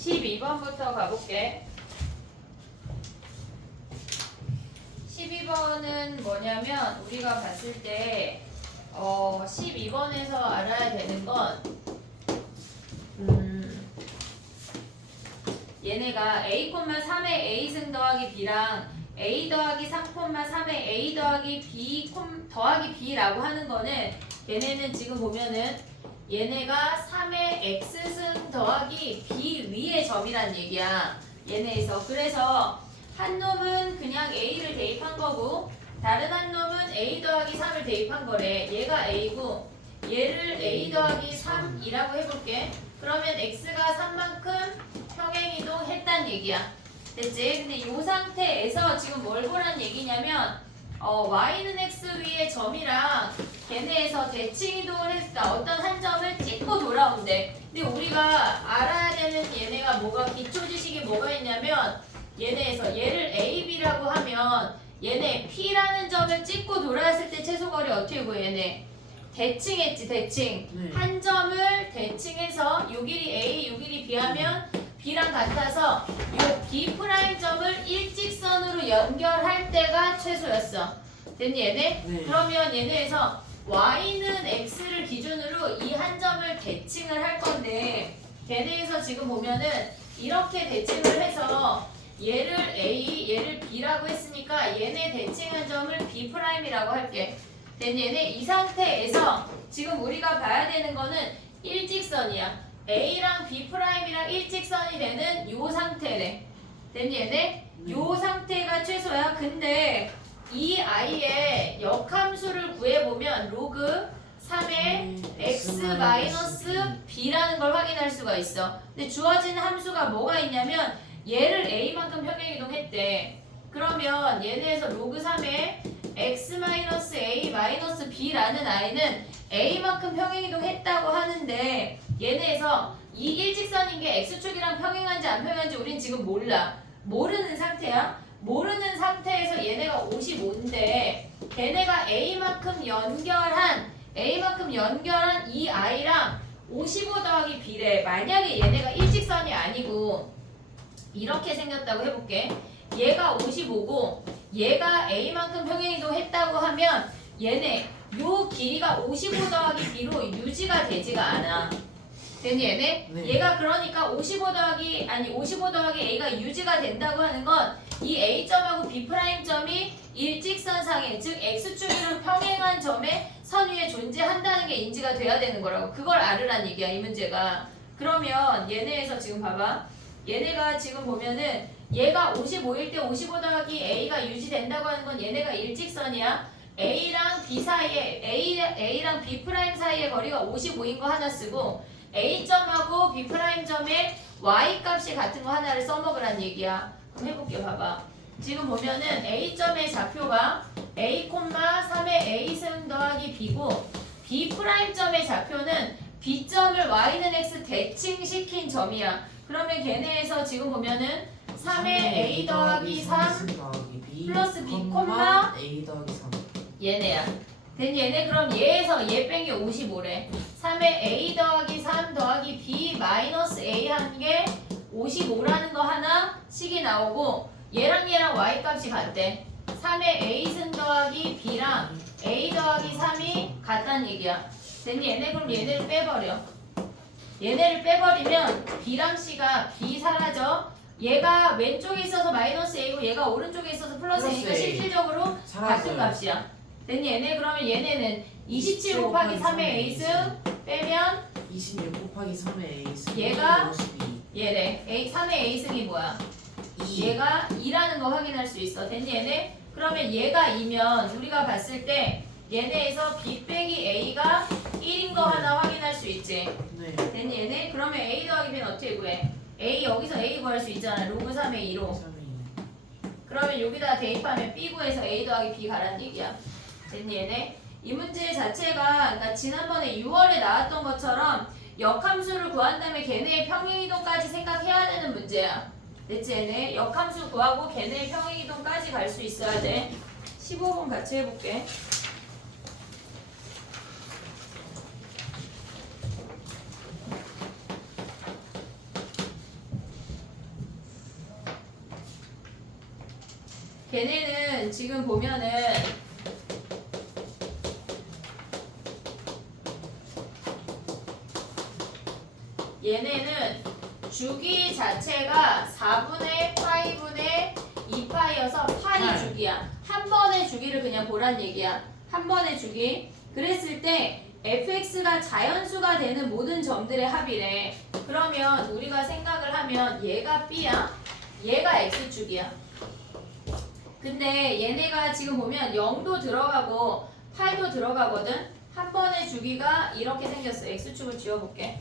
12번부터 가볼게. 12번은 뭐냐면 우리가 봤을 때 12번에서 알아야 되는 건 얘네가 A,3의 A승 더하기 B랑 A 더하기 3,3의 A 더하기 B 더하기 B라고 하는 거는 얘네는 지금 보면은 얘네가 3의 X승 더하기 B 위의 점이란 얘기야. 얘네에서. 그래서 한 놈은 그냥 A를 대입한 거고 다른 한 놈은 A 더하기 3을 대입한 거래. 얘가 A고 얘를 A 더하기 3이라고 해볼게. 그러면 X가 3만큼 평행이동 했단 얘기야. 됐지? 근데 이 상태에서 지금 뭘 보란 얘기냐면 Y는 X 위의 점이랑 걔네에서 대칭이동을 했다. 어떤 한 점을 찍고 돌아온대. 근데 우리가 알아야 되는 얘네가 뭐가 기초 지식이 뭐가 있냐면 얘네에서 얘를 A, B라고 하면 얘네 P라는 점을 찍고 돌아왔을 때 최소거리 어떻게 구해 얘네? 대칭했지 대칭. 네. 한 점을 대칭해서 요 길이 A, 요 길이 B 하면 B랑 같아서 요 B 프라임 점을 일직선으로 연결할 때가 최소였어. 됐니 얘네? 네. 그러면 얘네에서 Y는 X를 기준으로 이 한 점을 대칭을 할 건데 걔네에서 지금 보면은 이렇게 대칭을 해서 얘를 A, 얘를 B라고 했으니까 얘네 대칭한 점을 B 프라임이라고 할게. 됐니 얘네? 이 상태에서 지금 우리가 봐야 되는 거는 일직선이야. A랑 B 프라임이랑 일직선이 되는 요 상태래. 됐니 얘네? 요 상태가 최소야. 근데 이 I의 역함수를 구해보면 로그 3의 X-B라는 걸 확인할 수가 있어. 근데 주어진 함수가 뭐가 있냐면 얘를 A만큼 평행이동했대. 그러면 얘네에서 로그 3의 X-A-B라는 I는 A만큼 평행이동했다고 하는데 얘네에서 이 일직선인 게 X축이랑 평행한지 안 평행한지 우린 지금 몰라. 모르는 상태야. 모르는 상태에서 얘네가 55인데 걔네가 A만큼 연결한 이 I랑 55 더하기 B래. 만약에 얘네가 일직선이 아니고 이렇게 생겼다고 해볼게. 얘가 55고 얘가 A만큼 평행이동 했다고 하면 얘네 요 길이가 55 더하기 B로 유지가 되지가 않아. 됐니 얘네? 네. 얘가 그러니까 55 더하기 A가 유지가 된다고 하는 건 이 A점하고 B'점이 일직선상에 즉 X축으로 평행한 점에 선 위에 존재한다는 게 인지가 돼야 되는 거라고. 그걸 알으란 얘기야 이 문제가. 그러면 얘네에서 지금 봐봐. 얘네가 지금 보면은 얘가 55일 때 55 더하기 A가 유지된다고 하는 건 얘네가 일직선이야. A랑 B 사이에 A랑 B 프라임 사이의 거리가 55인 거 하나 쓰고 A점하고 B'점의 Y 값이 같은 거 하나를 써먹으란 얘기야. 그럼 해볼게. 봐봐. 지금 보면은 A점의 좌표가 A, 3의 A승 더하기 B고 B'점의 좌표는 B점을 Y는 X 대칭시킨 점이야. 그러면 걔네에서 지금 보면은 3의 A 더하기 3 플러스 B, A 더하기 3 얘네야. 된 얘네. 그럼 얘에서 얘 뺀 게 55래. 3의 A 더하기 3 더하기 B 마이너스 A 한 게 55라는 거 하나 식이 나오고 얘랑 Y 값이 같대. 3의 A승 더하기 B랑 A 더하기 3이 같다는 얘기야. 됐니 얘네? 그럼 얘네를 빼버려. 얘네를 빼버리면 B랑 C가 B 사라져. 얘가 왼쪽에 있어서 마이너스 A고 얘가 오른쪽에 있어서 플러스 A니까 플러스 A. 실질적으로 사라져요. 같은 값이야. 됐니 얘네? 그러면 얘네는 27 곱하기 3의 A승 빼면 26 곱하기 3의 A승 얘가 52 얘래. 3의 A승이 뭐야? 2 얘가 2라는 거 확인할 수 있어. 됐니 얘네? 그러면 얘가 2면 우리가 봤을 때 얘네에서 B 빼기 A가 1인 거 하나 확인할 수 있지. 네. 됐니 얘네? 그러면 A 더하기 B는 어떻게 구해? A 여기서 A 구할 수 있잖아. 로그 3의 2로. 3의 그러면 여기다 대입하면 B 구해서 A 더하기 B 가란 얘기야. 됐니 얘네? 이 문제 자체가 그러니까 지난번에 6월에 나왔던 것처럼 역함수를 구한 다음에 걔네의 평행이동까지 생각해야 되는 문제야. 됐지 얘네? 역함수 구하고 걔네의 평행이동까지 갈 수 있어야 돼. 15번 같이 해볼게. 걔네는 지금 보면은 얘네는 주기 자체가 4분의 파이분의 2파이여서 8이 주기야. 한 번의 주기를 그냥 보란 얘기야. 한 번의 주기. 그랬을 때 fx가 자연수가 되는 모든 점들의 합이래. 그러면 우리가 생각을 하면 얘가 b야. 얘가 x축이야. 근데 얘네가 지금 보면 0도 들어가고 8도 들어가거든. 한 번의 주기가 이렇게 생겼어. x축을 지워볼게.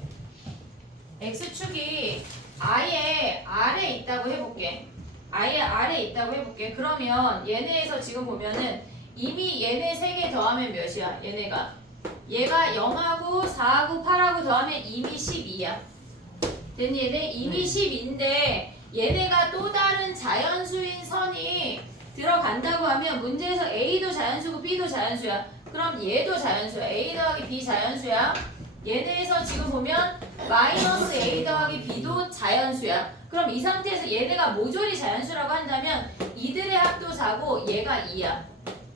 x축이 아예 아래에 있다고 해볼게. 아예 아래에 있다고 해볼게. 그러면 얘네에서 지금 보면은 이미 얘네 3개 더하면 몇이야? 얘가 0하고 4하고 8하고 더하면 이미 12야. 됐니? 얘네 이미 10인데 얘네가 또 다른 자연수인 선이 들어간다고 하면 문제에서 A도 자연수고 B도 자연수야. 그럼 얘도 자연수야. A 더하기 B 자연수야. 얘네에서 지금 보면 마이너스 A 더하기 B도 자연수야. 그럼 이 상태에서 얘네가 모조리 자연수라고 한다면 이들의 합도 4고 얘가 2야.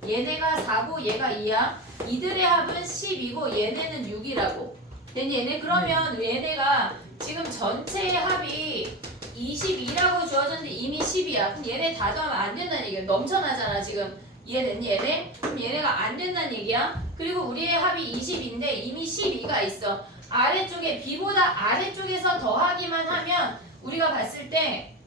얘네가 4고 얘가 2야. 이들의 합은 10이고 얘네는 6이라고. 됐니? 얘네 그러면 얘네가 지금 전체의 합이 22라고 주어졌는데 이미 10이야. 그럼 얘네 다 더하면 안 된다는 얘기야. 넘쳐나잖아 지금. 이해됐니 얘네? 그럼 얘네가 안 된다는 얘기야. 그리고 우리의 합이 20인데 이미 12가 있어. 아래쪽에 B보다 아래쪽에서 더하기만 하면 우리가 봤을 때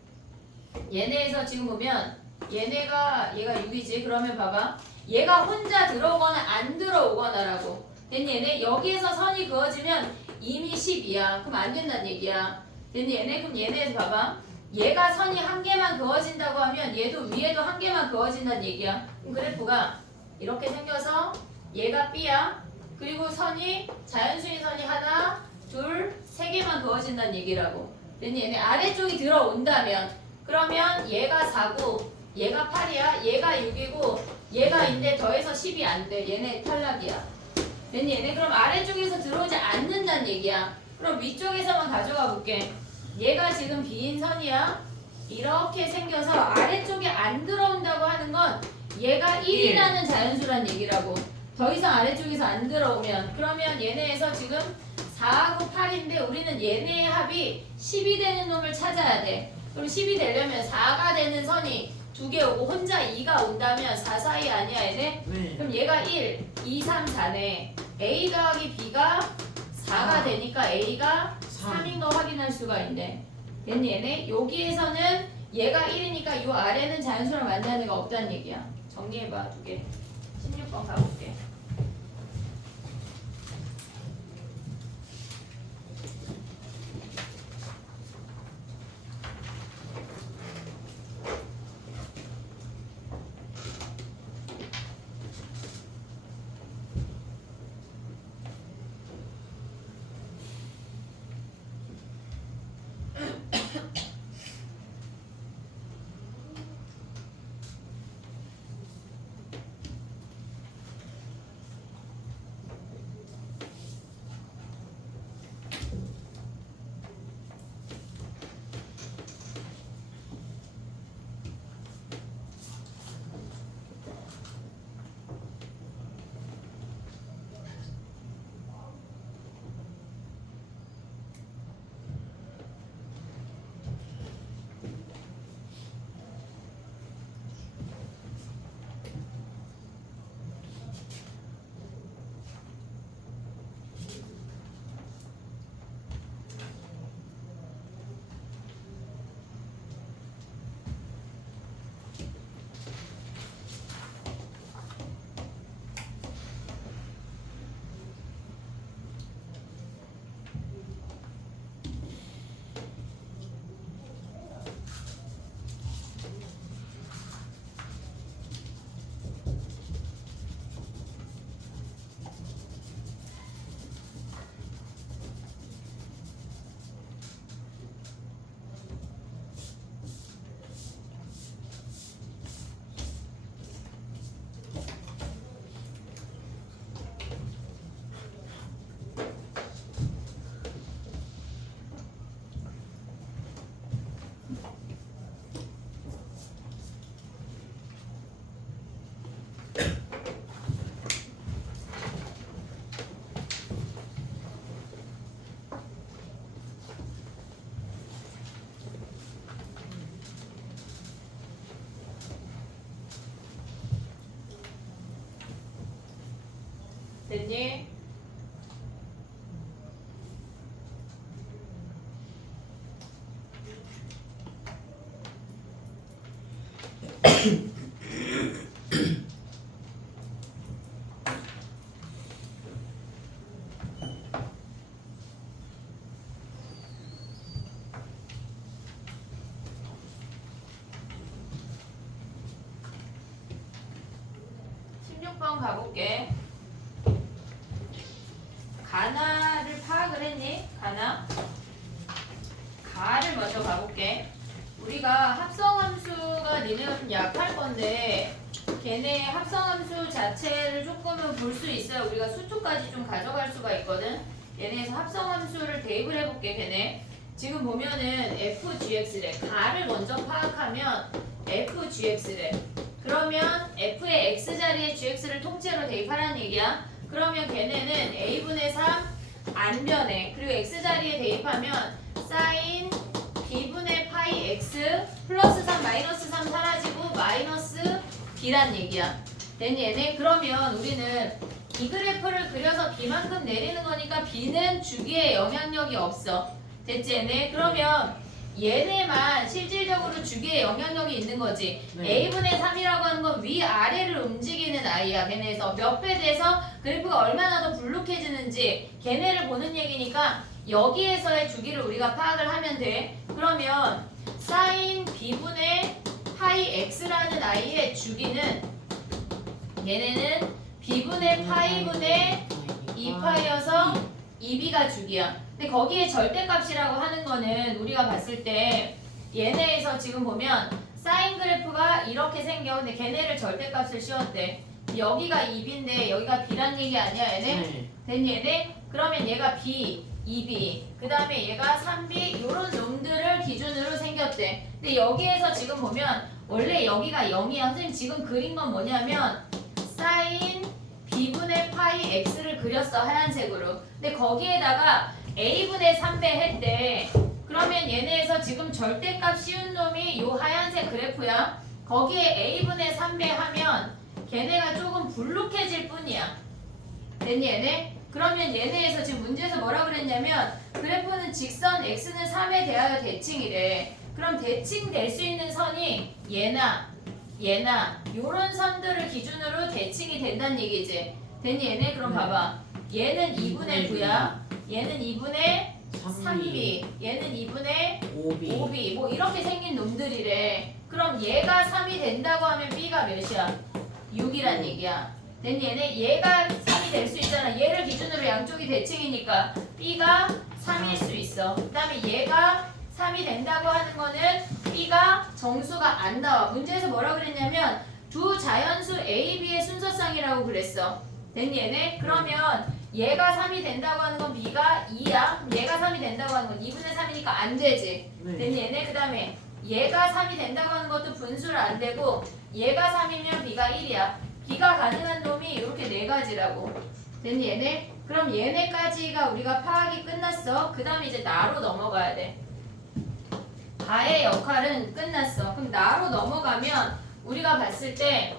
얘네에서 지금 보면 얘가 6이지. 그러면 봐봐. 얘가 혼자 들어오거나 안 들어오거나라고. 됐니 얘네? 여기에서 선이 그어지면 이미 10이야. 그럼 안 된다는 얘기야. 됐니 얘네? 그럼 얘네에서 봐봐. 얘가 선이 한 개만 그어진다고 하면 얘도 위에도 한 개만 그어진다는 얘기야. 그럼 그래프가 이렇게 생겨서 얘가 B야. 그리고 선이 자연수인 선이 하나, 둘, 세 개만 그어진다는 얘기라고. 됐니 얘네? 아래쪽이 들어온다면 그러면 얘가 4고 얘가 8이야. 얘가 6이고 얘가 인데 더해서 10이 안 돼. 얘네 탈락이야. 됐니 얘네? 그럼 아래쪽에서 들어오지 않는다는 얘기야. 그럼 위쪽에서만 가져가 볼게. 얘가 지금 B인 선이야. 이렇게 생겨서 아래쪽에 안 들어온다고 하는 건 얘가 1이라는 자연수란 얘기라고. 더 이상 아래쪽에서 안 들어오면 그러면 얘네에서 지금 4하고 8인데 우리는 얘네의 합이 10이 되는 놈을 찾아야 돼. 그럼 10이 되려면 4가 되는 선이 2개 오고 혼자 2가 온다면 4 사이 아니야 얘네? 네. 그럼 얘가 1, 2, 3, 4네. A 더하기 B가 4가 되니까 A가 3인 거 확인할 수가 있네. 됐니 얘네? 여기에서는 얘가 1이니까 이 아래는 자연수랑 만나는 애가 없다는 얘기야. 정리해봐 2개. 16번 가볼게. 됐니? 번 가볼게. 가나를 파악을 했니? 가를 먼저 가볼게. 우리가 합성함수가 니네가 좀 약할 건데 걔네 합성함수 자체를 조금은 볼 수 있어요. 우리가 수투까지 좀 가져갈 수가 있거든. 얘네에서 합성함수를 대입을 해볼게. 걔네 지금 보면은 fgx래. 가를 먼저 파악하면 fgx래. 그러면 f의 x자리에 gx를 통째로 대입하라는 얘기야. 그러면 걔네는 a분의 3 안 변해. 그리고 x자리에 대입하면 sin b분의 파이 x 플러스 3 마이너스 3 사라지고 마이너스 b란 얘기야. 됐니 얘네? 그러면 우리는 이 그래프를 그려서 b만큼 내리는 거니까 b는 주기에 영향력이 없어. 됐지 얘네? 그러면 얘네만 실질적으로 주기에 영향력이 있는 거지. 네. a분의 3이라고 하는 건 위아래를 움직이는 아이야. 걔네에서 몇 배 돼서 그래프가 얼마나 더 불룩해지는지 걔네를 보는 얘기니까 여기에서의 주기를 우리가 파악을 하면 돼. 그러면 sin b분의 파이 x라는 아이의 주기는 얘네는 b분의 파이분의 2파이여서 2b가 주기야. 근데 거기에 절대값이라고 하는 거는 우리가 봤을 때 얘네에서 지금 보면 사인 그래프가 이렇게 생겨. 근데 걔네를 절대값을 씌웠대. 여기가 2b인데 여기가 b란 얘기 아니야 얘네? 네. 됐니 얘네? 그러면 얘가 b, 2b 그 다음에 얘가 3b 요런 놈들을 기준으로 생겼대. 근데 여기에서 지금 보면 원래 여기가 0이야. 선생님 지금 그린 건 뭐냐면 사인 b분의 파이 x를 그렸어 하얀색으로. 근데 거기에다가 a분의 3배 했대. 그러면 얘네에서 지금 절대값 씌운 놈이 요 하얀색 그래프야. 거기에 a분의 3배 하면 걔네가 조금 불룩해질 뿐이야. 됐니 얘네? 그러면 얘네에서 지금 문제에서 뭐라 그랬냐면 그래프는 직선 x는 3에 대하여 대칭이래. 그럼 대칭될 수 있는 선이 얘나 요런 선들을 기준으로 대칭이 된다는 얘기지. 됐니 얘네? 그럼 봐봐. 얘는 2분의 9야. 얘는 2분의 3b. 얘는 2분의 5b. 뭐 이렇게 생긴 놈들이래. 그럼 얘가 3이 된다고 하면 b가 몇이야? 6이란 얘기야. 됐니 얘네? 얘가 3이 될 수 있잖아. 얘를 기준으로 양쪽이 대칭이니까 b가 3일 수 있어. 그 다음에 얘가 3이 된다고 하는 거는 b가 정수가 안 나와. 문제에서 뭐라 그랬냐면 두 자연수 a, b의 순서쌍이라고 그랬어. 됐니 얘네? 그러면 얘가 3이 된다고 하는 건 b가 2야. 얘가 3이 된다고 하는 건 2분의 3이니까 안 되지. 네. 됐니 얘네? 그 다음에 얘가 3이 된다고 하는 것도 분수를 안 되고 얘가 3이면 b가 1이야. b가 가능한 놈이 이렇게 네 가지라고. 됐니 얘네? 그럼 얘네까지가 우리가 파악이 끝났어. 그 다음에 이제 나로 넘어가야 돼. 가의 역할은 끝났어. 그럼 나로 넘어가면 우리가 봤을 때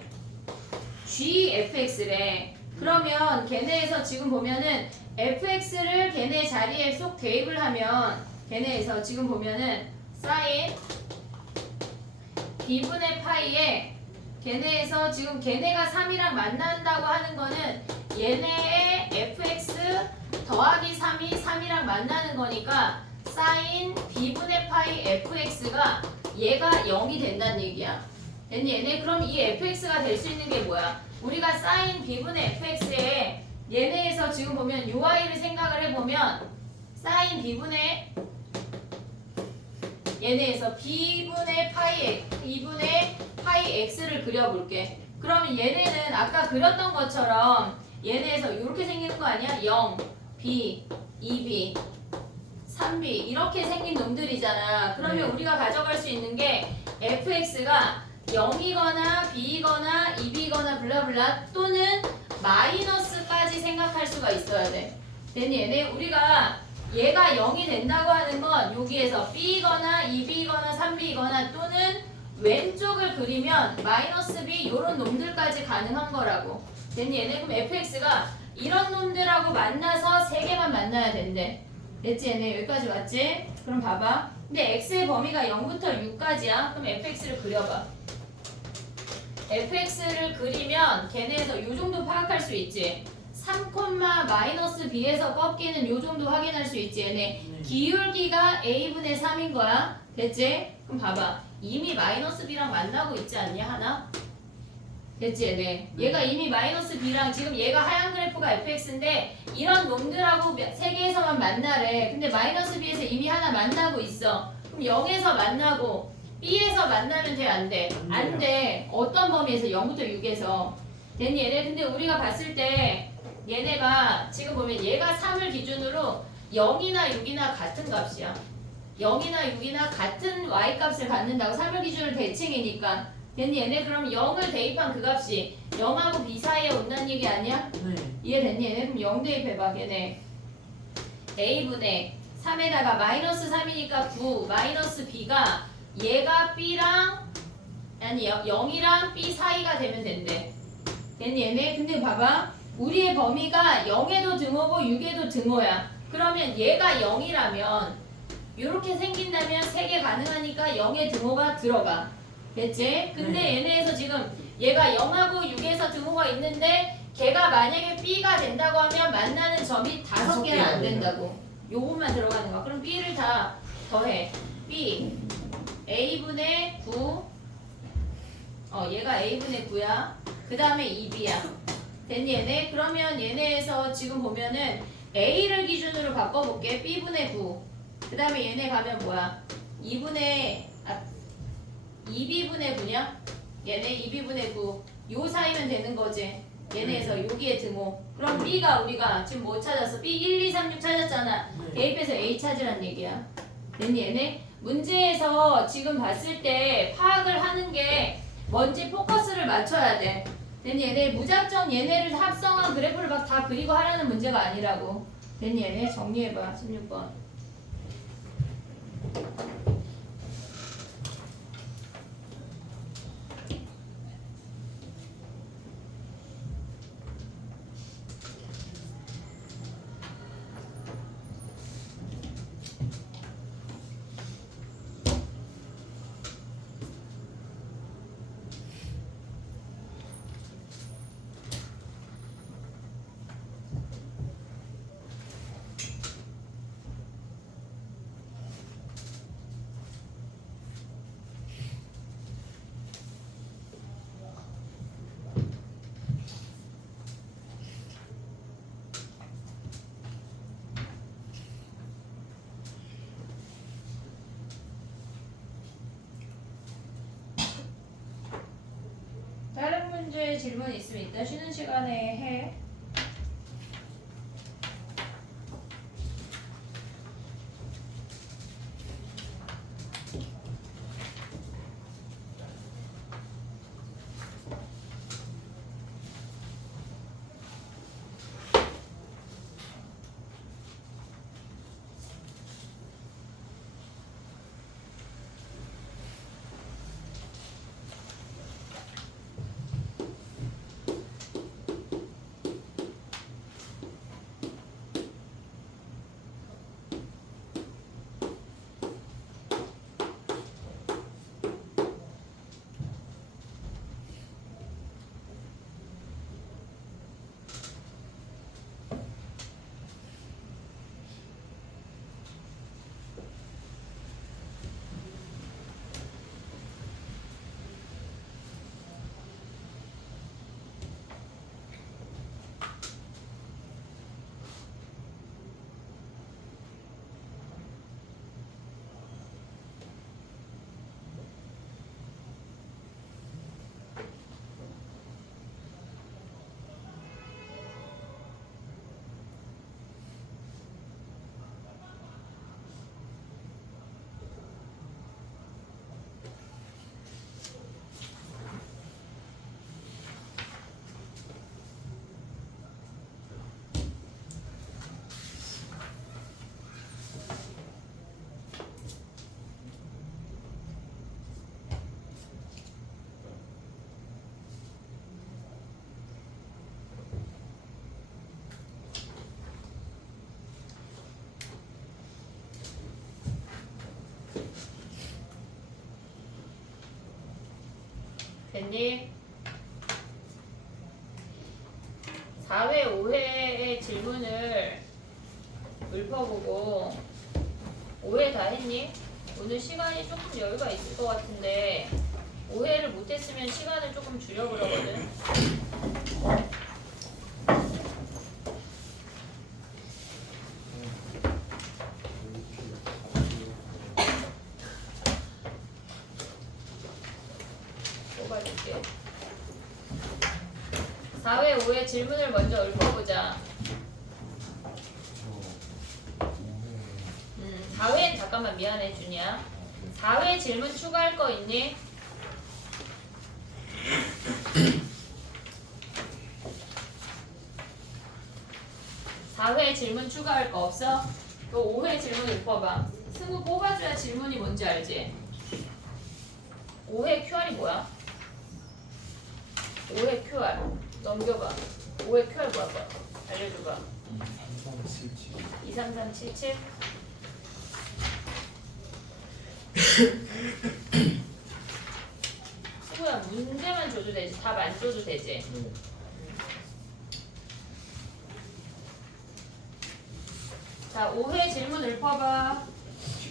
gfx래. 그러면 걔네에서 지금 보면은 fx를 걔네 자리에 쏙 대입을 하면 걔네에서 지금 보면은 sin b분의 파이에 걔네에서 지금 걔네가 3이랑 만난다고 하는 거는 얘네의 fx 더하기 3이 3이랑 만나는 거니까 sin b분의 파이 fx가 얘가 0이 된다는 얘기야. 됐니 얘네? 그럼 이 fx가 될 수 있는 게 뭐야? 우리가 sin b분의 fx에 얘네에서 지금 보면 요 아이를 생각을 해보면 sin b분의 얘네에서 b분의 파이 2분의 파이 x를 그려볼게. 그러면 얘네는 아까 그렸던 것처럼 얘네에서 이렇게 생기는 거 아니야? 0, b, 2b, 3b 이렇게 생긴 놈들이잖아. 그러면 네. 우리가 가져갈 수 있는 게 fx가 0이거나 b이거나 2b거나 블라블라 또는 마이너스까지 생각할 수가 있어야 돼. 됐니 얘네? 우리가 얘가 0이 된다고 하는 건 여기에서 b거나 2b거나 3b거나 또는 왼쪽을 그리면 마이너스 b 요런 놈들까지 가능한 거라고. 됐니 얘네? 그럼 fx가 이런 놈들하고 만나서 세 개만 만나야 된대. 됐지 얘네 여기까지 왔지? 그럼 봐봐. 근데 x의 범위가 0부터 6까지야. 그럼 fx를 그려봐. fx를 그리면 걔네에서 요 정도 파악할 수 있지. 3, 마이너스 b에서 꺾이는 요 정도 확인할 수 있지 얘네. 네. 기울기가 a분의 3인 거야. 됐지? 그럼 봐봐. 이미 마이너스 b랑 만나고 있지 않냐 하나? 됐지 얘네. 얘가 이미 마이너스 b랑 지금 얘가 하얀 그래프가 fx인데 이런 놈들하고 세 개에서만 만나래. 근데 마이너스 b에서 이미 하나 만나고 있어. 그럼 0에서 만나고 b에서 만나면 돼 안 돼? 안 돼. 어떤 범위에서? 0부터 6에서. 됐니 얘네? 근데 우리가 봤을 때 얘네가 지금 보면 얘가 3을 기준으로 0이나 6이나 같은 값이야. 0이나 6이나 같은 y값을 갖는다고 3을 기준으로 대칭이니까. 됐니 얘네? 그럼 0을 대입한 그 값이 0하고 b 사이에 온다는 얘기 아니야? 네. 이해됐니 얘네? 그럼 0 대입해봐 걔네. a분의 3에다가 마이너스 3이니까 9 마이너스 b가 얘가 b랑 아니 0이랑 b 사이가 되면 된대. 됐니 얘네? 근데 봐봐. 우리의 범위가 0에도 등호고 6에도 등호야. 그러면 얘가 0이라면 이렇게 생긴다면 3개 가능하니까 0의 등호가 들어가. 됐지? 근데 얘네에서 지금 얘가 0하고 6에서 등호가 있는데 걔가 만약에 b가 된다고 하면 만나는 점이 5개는 안 된다고. 요것만 들어가는 거야. 그럼 b를 다 더해. b a분의 9 얘가 a분의 9야. 그 다음에 2b야. 됐니 얘네? 그러면 얘네에서 지금 보면은 a를 기준으로 바꿔볼게. b분의 9. 그 다음에 얘네 가면 뭐야? 2b분의 9냐? 얘네 2b분의 9. 요 사이면 되는 거지. 얘네에서 여기에 등호. 그럼 b가 우리가 지금 뭐 찾았어? b 1, 2, 3, 6 찾았잖아. 대입해서 a 찾으란 얘기야. 됐니 얘네? 문제에서 지금 봤을 때 파악을 하는 게 뭔지 포커스를 맞춰야 돼. 됐니 얘네? 무작정 얘네를 합성한 그래프를 막 다 그리고 하라는 문제가 아니라고. 됐니 얘네? 정리해봐. 16번. 다른 문제 질문 있으면 이따 쉬는 시간에 해. 됐니? 4회, 5회의 질문을 읊어보고 5회 다 했니? 오늘 시간이 조금 여유가 있을 것 같은데 5회를 못했으면 시간을 조금 줄여보려거든. 뽑아줄게. 4회, 5회 질문을 먼저 읊어보자. 4회 잠깐만 미안해 준이야. 4회 질문 추가할 거 있니? 4회 질문 추가할 거 없어? 그 5회 질문 읊어봐. 승우 뽑아줘야 질문이 뭔지 알지? 5회 QR이 뭐야? 5회 QR 넘겨봐. 5회 QR 뭐야? 알려줘봐. 23377 승우야 문제만 줘도 되지 답 안 줘도 되지? 자 5회 질문 읊어봐.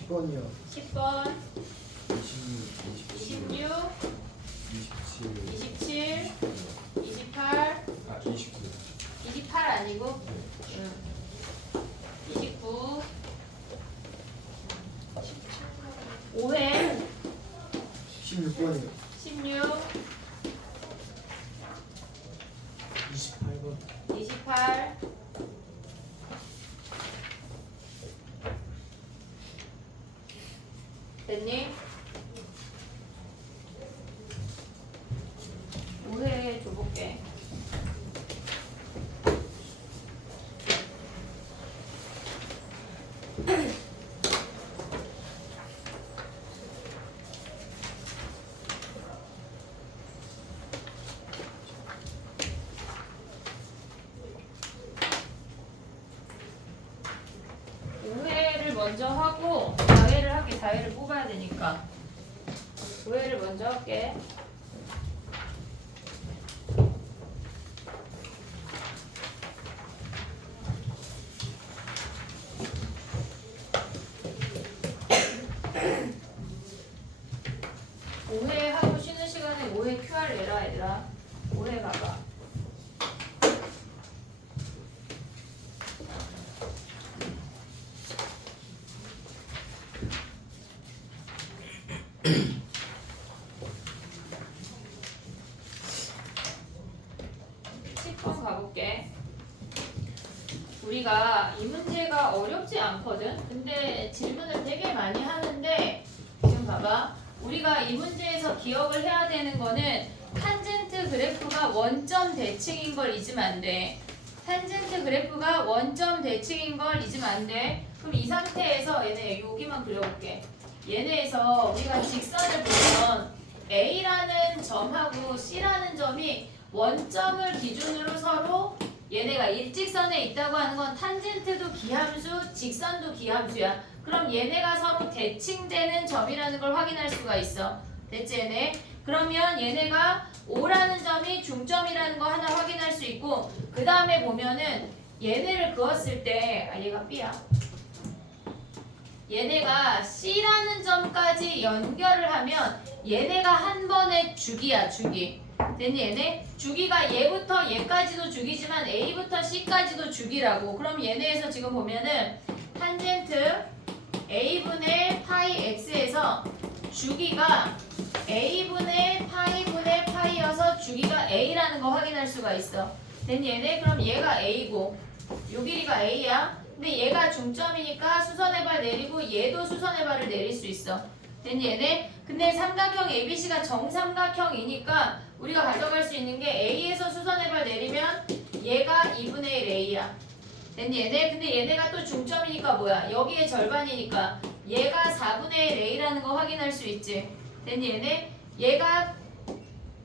10번이요. 10번 26, 26 27, 27 28 아 29. 28 아니고 29 5회 16번이요. 16 28번. 28 됐니? 5회 줘볼게. 먼저 하고 4회를 할게. 4회를 뽑아야 되니까 5회를 먼저 할게. (5회) 하고 쉬는 시간에 5회 QR 내라 얘들아. 5회 가봐. 가볼게. 우리가 이 문제가 어렵지 않거든. 근데 질문을 되게 많이 하는데 지금 봐봐. 우리가 이 문제에서 기억을 해야 되는 거는 탄젠트 그래프가 원점 대칭인 걸 잊으면 안 돼. 탄젠트 그래프가 원점 대칭인 걸 잊으면 안 돼. 그럼 이 상태에서 얘네 여기만 그려볼게. 얘네에서 우리가 직선을 보면 A라는 점하고 C라는 점이 원점을 기준으로 서로 얘네가 일직선에 있다고 하는 건 탄젠트도 기함수, 직선도 기함수야. 그럼 얘네가 서로 대칭되는 점이라는 걸 확인할 수가 있어. 됐지 얘네? 그러면 얘네가 O라는 점이 중점이라는 거 하나 확인할 수 있고 그 다음에 보면은 얘네를 그었을 때 얘가 B야. 얘네가 C라는 점까지 연결을 하면 얘네가 한 번의 주기야 주기. 됐니 얘네? 주기가 얘부터 얘까지도 주기지만 A부터 C까지도 주기라고. 그럼 얘네에서 지금 보면은 탄젠트 A분의 파이 X에서 주기가 A분의 파이분의 파이여서 주기가 A라는 거 확인할 수가 있어. 됐니 얘네? 그럼 얘가 A고 요 길이가 A야. 근데 얘가 중점이니까 수선의 발 내리고 얘도 수선의 발을 내릴 수 있어. 됐니 얘네? 근데 삼각형 ABC가 정삼각형이니까 우리가 가져갈 수 있는 게 A에서 수선의 발 내리면 얘가 2분의 1 A야. 됐니 얘네? 근데 얘네가 또 중점이니까 뭐야? 여기에 절반이니까 얘가 4분의 1 A라는 거 확인할 수 있지. 됐니 얘네? 얘가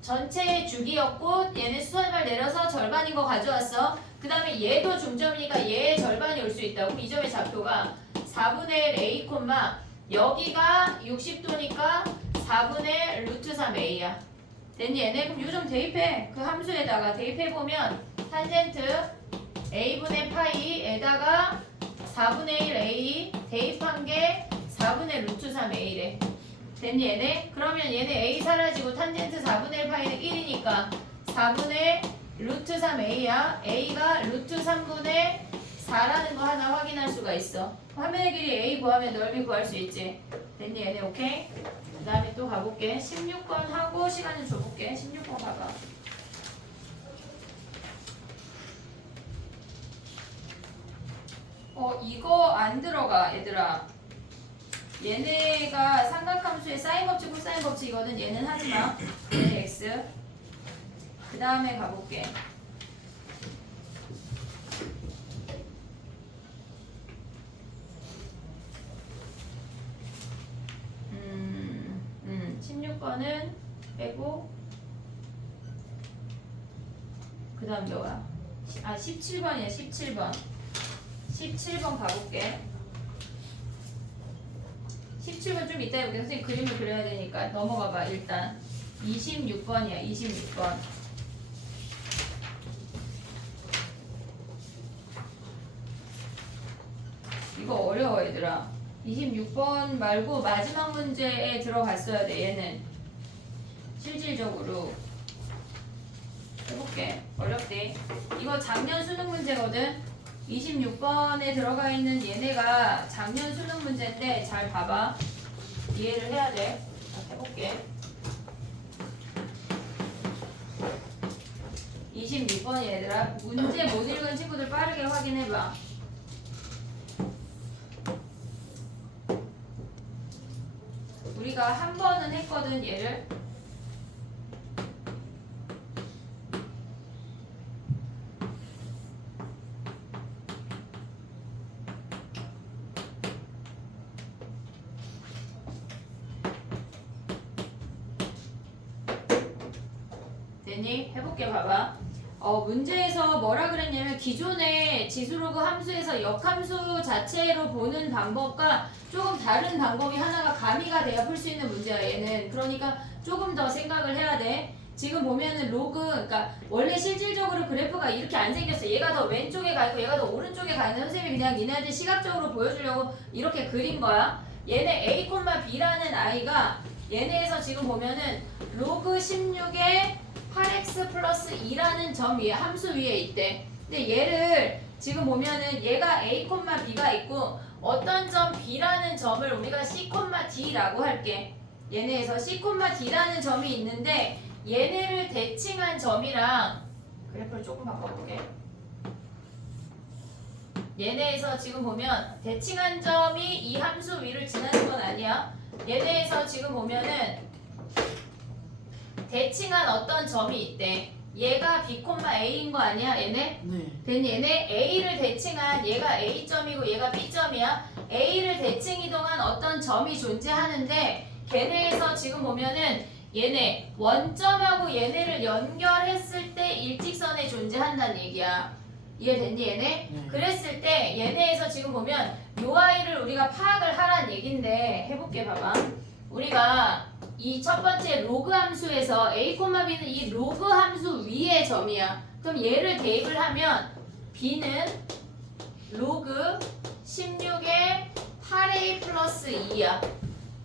전체의 주기였고 얘네 수선의 발 내려서 절반인 거 가져왔어. 그 다음에 얘도 중점이니까 얘의 절반이 올 수 있다고. 그럼 이 점의 좌표가 4분의 1 A, 여기가 60도니까 4분의 루트 3A야. 됐니 얘네? 그럼 요점 대입해. 그 함수에다가 대입해보면 탄젠트 a분의 파이에다가 4분의 1 a 대입한 게 4분의 루트 3 a래. 됐니 얘네? 그러면 얘네 a 사라지고 탄젠트 4분의 1 파이는 1이니까 4분의 루트 3 a야. a가 루트 3분의 4라는 거 하나 확인할 수가 있어. 화면의 길이 a 구하면 넓이 구할 수 있지. 됐니 얘네? 오케이? 그 다음에 또 가볼게. 16번 하고 시간을 줘볼게. 16번 봐봐. 이거 안 들어가 얘들아. 얘네가 삼각함수의 사인 법칙, 코사인 법칙이거든. 얘는 하지마. 얘는 x. 그 다음에 가볼게. 음, 16번은 빼고 그 다음 뭐야? 17번이야. 17번 17번 가볼게. 17번 좀 이따 해볼게. 선생님 그림을 그려야 되니까 넘어가봐. 일단 26번이야. 26번 이거 어려워 얘들아. 26번 말고 마지막 문제에 들어갔어야 돼. 얘는 실질적으로 해볼게. 어렵대. 이거 작년 수능 문제거든. 26번에 들어가 있는 얘네가 작년 수능 문제인데 잘 봐봐. 이해를 해야 돼. 자, 해볼게. 26번 얘들아. 문제 못 읽은 친구들 빠르게 확인해봐. 우리가 한 번은 했거든 얘를. 됐니? 해볼게. 봐봐. 문제에서 뭐라 그랬냐면 기존의 지수로그 함수에서 역함수 자체로 보는 방법과 조금 다른 방법이 하나가 가미가 돼야 풀 수 있는 문제야 얘는. 그러니까 조금 더 생각을 해야 돼. 지금 보면은 로그, 그러니까 원래 실질적으로 그래프가 이렇게 안 생겼어. 얘가 더 왼쪽에 가 있고 얘가 더 오른쪽에 가 있는, 선생님이 그냥 니네한테 시각적으로 보여주려고 이렇게 그린 거야. 얘네 a, b라는 아이가 얘네에서 지금 보면은 로그 16에 8x 플러스 2라는 점 위에 함수 위에 있대. 근데 얘를 지금 보면은 얘가 a, b가 있고 어떤 점 b라는 점을 우리가 c, d라고 할게. 얘네에서 c, d라는 점이 있는데 얘네를 대칭한 점이랑 그래프를 조금 바꿔볼게. 얘네에서 지금 보면 대칭한 점이 이 함수 위를 지나는 건 아니야. 얘네에서 지금 보면은 대칭한 어떤 점이 있대. 얘가 b, a인 거 아니야 얘네? 네. 된 얘네 a를 대칭한 얘가 a점이고 얘가 b점이야. a를 대칭 이동한 어떤 점이 존재하는데 걔네에서 지금 보면은 얘네 원점하고 얘네를 연결했을 때 일직선에 존재한다는 얘기야. 이해됐니 얘네? 네. 그랬을 때 얘네에서 지금 보면 요 아이를 우리가 파악을 하란 얘긴데 해볼게. 봐봐. 우리가 이 첫 번째 로그 함수에서 a, b는 이 로그 함수 위의 점이야. 그럼 얘를 대입을 하면 b는 로그 16에 8a 플러스 2야.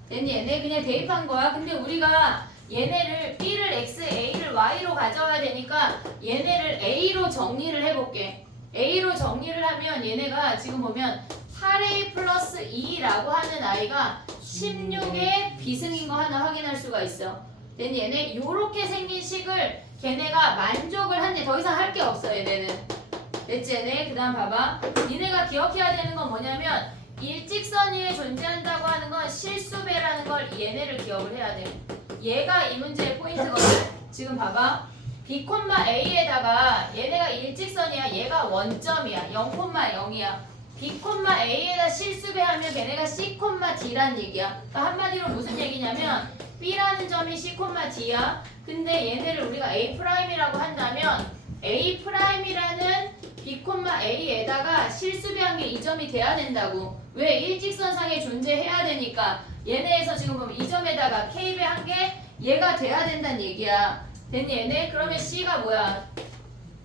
됐니? 얘네 그냥 대입한 거야. 근데 우리가 얘네를 b를 x, a를 y로 가져와야 되니까 얘네를 a로 정리를 해볼게. a로 정리를 하면 얘네가 지금 보면 8a 플러스 2라고 하는 아이가 16의 비승인 거 하나 확인할 수가 있어. 됐니? 얘네 요렇게 생긴 식을 걔네가 만족을 한대. 더 이상 할 게 없어 얘네는. 됐지 얘네? 그 다음 봐봐. 니네가 기억해야 되는 건 뭐냐면 일직선 위에 존재한다고 하는 건 실수배라는 걸 얘네를 기억을 해야 돼. 얘가 이 문제의 포인트거든. 지금 봐봐. b, a에다가 얘네가 일직선이야. 얘가 원점이야. 0,0이야. b, a에다 실수배하면 걔네가 c, d란 얘기야. 그러니까 한마디로 무슨 얘기냐면 b라는 점이 c, d야. 근데 얘네를 우리가 a'이라고 한다면 a'이라는 b, a에다가 실수배한 게 이 점이 돼야 된다고. 왜? 일직선상에 존재해야 되니까. 얘네에서 지금 보면 이 점에다가 K배 한 개 얘가 돼야 된다는 얘기야. 됐니 얘네? 그러면 C가 뭐야?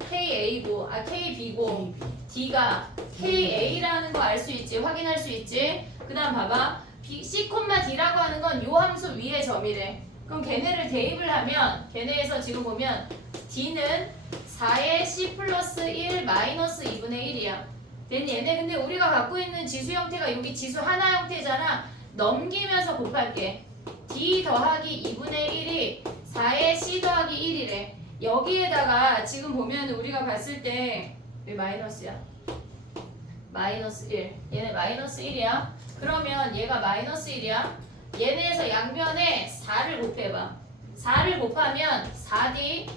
KA고 KB고 D가 KA라는 거 알 수 있지. 확인할 수 있지. 그 다음 봐봐. C, D라고 하는 건 요 함수 위의 점이래. 그럼 걔네를 대입을 하면 걔네에서 지금 보면 D는 4의 C 플러스 1 마이너스 2분의 1이야. 됐니? 얘네 근데 우리가 갖고 있는 지수 형태가 여기 지수 하나 형태잖아. 넘기면서 곱할게. D 더하기 2분의 1이 4의 C 더하기 1이래. 여기에다가 지금 보면 우리가 봤을 때 왜 마이너스야? 마이너스 1. 얘네 마이너스 1이야. 그러면 얘가 마이너스 1이야. 얘네에서 양변에 4를 곱해봐. 4를 곱하면 4D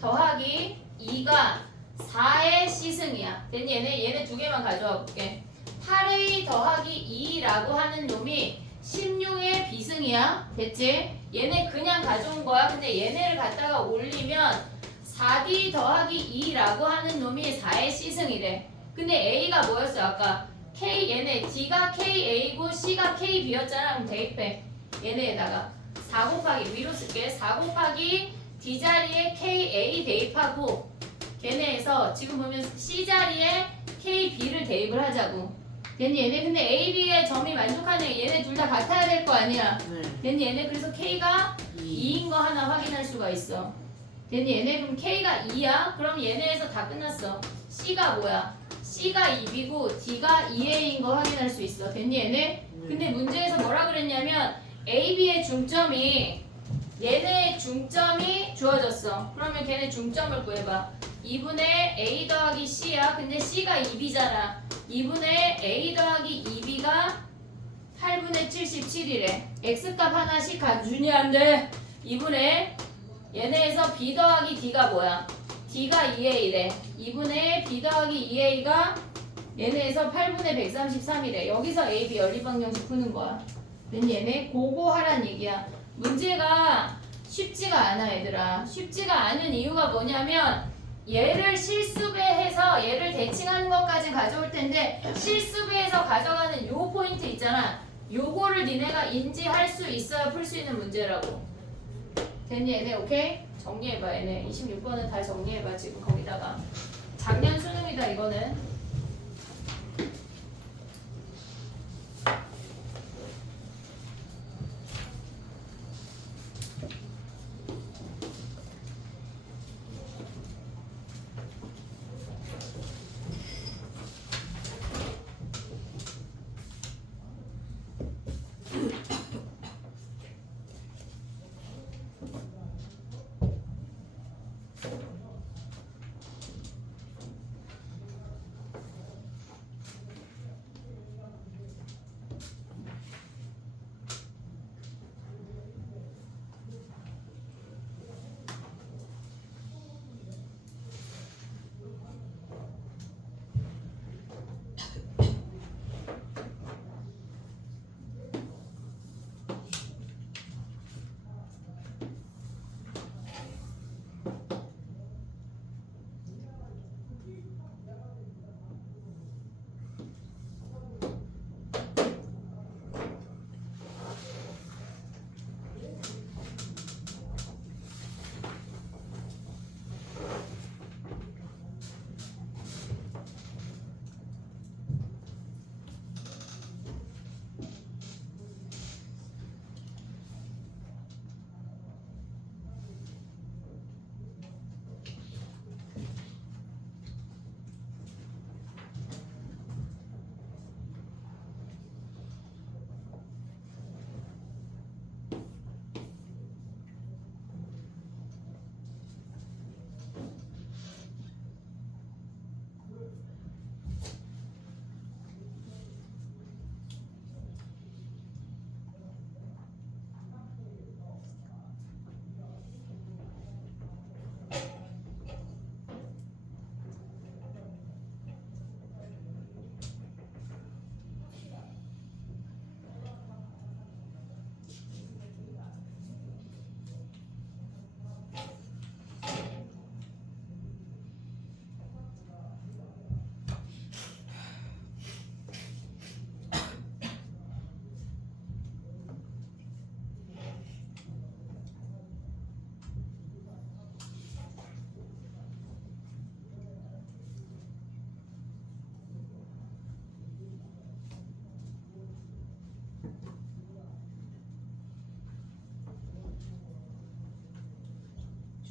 더하기 2가 4의 C승이야. 됐니? 얘네 두 개만 가져와 볼게. 8A 더하기 2라고 하는 놈이 16의 B승이야. 됐지? 얘네 그냥 가져온 거야. 근데 얘네를 갖다가 올리면 4D 더하기 2라고 하는 놈이 4의 C승이래. 근데 A가 뭐였어 아까? K 얘네 D가 KA고 C가 KB였잖아. 그럼 대입해. 얘네에다가 4 곱하기 위로 쓸게. 4 곱하기 D 자리에 KA 대입하고 걔네에서 지금 보면 C 자리에 KB를 대입을 하자고. 됐니? 얘네 근데 A, B의 점이 만족하네. 얘네 둘 다 같아야 될 거 아니야. 네. 됐니? 얘네 그래서 K가 2. 2인 거 하나 확인할 수가 있어. 됐니? 얘네 그럼 K가 2야? 그럼 얘네에서 다 끝났어. C가 뭐야? C가 2B고 D가 2A인 거 확인할 수 있어. 됐니? 얘네? 근데 문제에서 뭐라 그랬냐면 A, B의 중점이 얘네의 중점이 주어졌어. 그러면 걔네 중점을 구해봐. 2분의 A 더하기 C야. 근데 C가 2B잖아. 2분의 A 더하기 2B가 8분의 77이래. X값 하나씩 가주냐 안 돼. 2분의 얘네에서 B 더하기 D가 뭐야? D가 2A래. 2분의 B 더하기 2A가 얘네에서 8분의 133이래. 여기서 A, B 연립방정식 푸는 거야. 근데 얘네 그거 하란 얘기야. 문제가 쉽지가 않아 얘들아. 쉽지가 않은 이유가 뭐냐면 얘를 실수배해서 얘를 대칭하는 것까지 가져올 텐데 실수배해서 가져가는 요 포인트 있잖아. 요거를 니네가 인지할 수 있어야 풀 수 있는 문제라고. 됐니 얘네? 오케이? 정리해봐 얘네. 26번은 다 정리해봐 지금 거기다가. 작년 수능이다 이거는.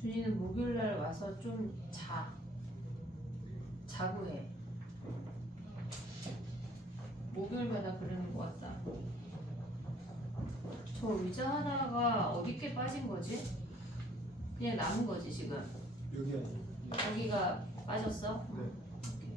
준이는 목요일날 와서 좀 자고 해. 목요일마다 그러는 것 같다. 저 의자 하나가 어디께 빠진 거지? 그냥 남은 거지 지금. 여기 아니에요. 여기가 빠졌어? 네. 오케이.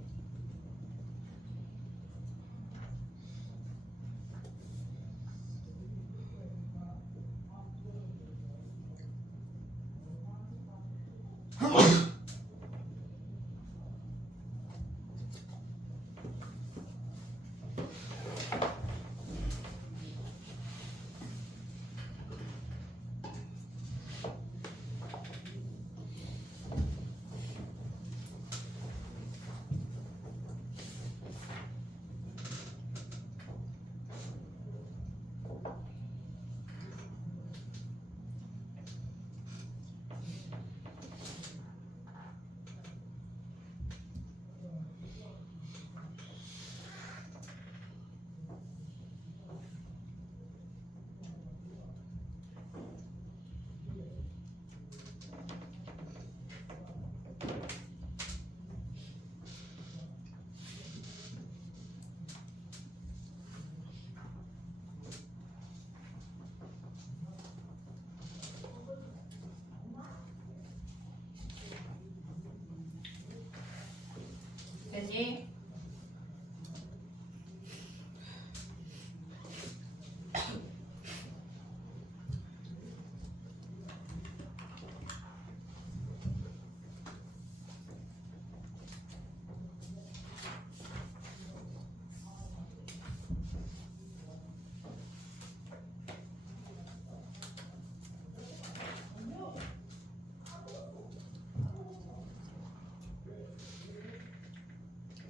됐니?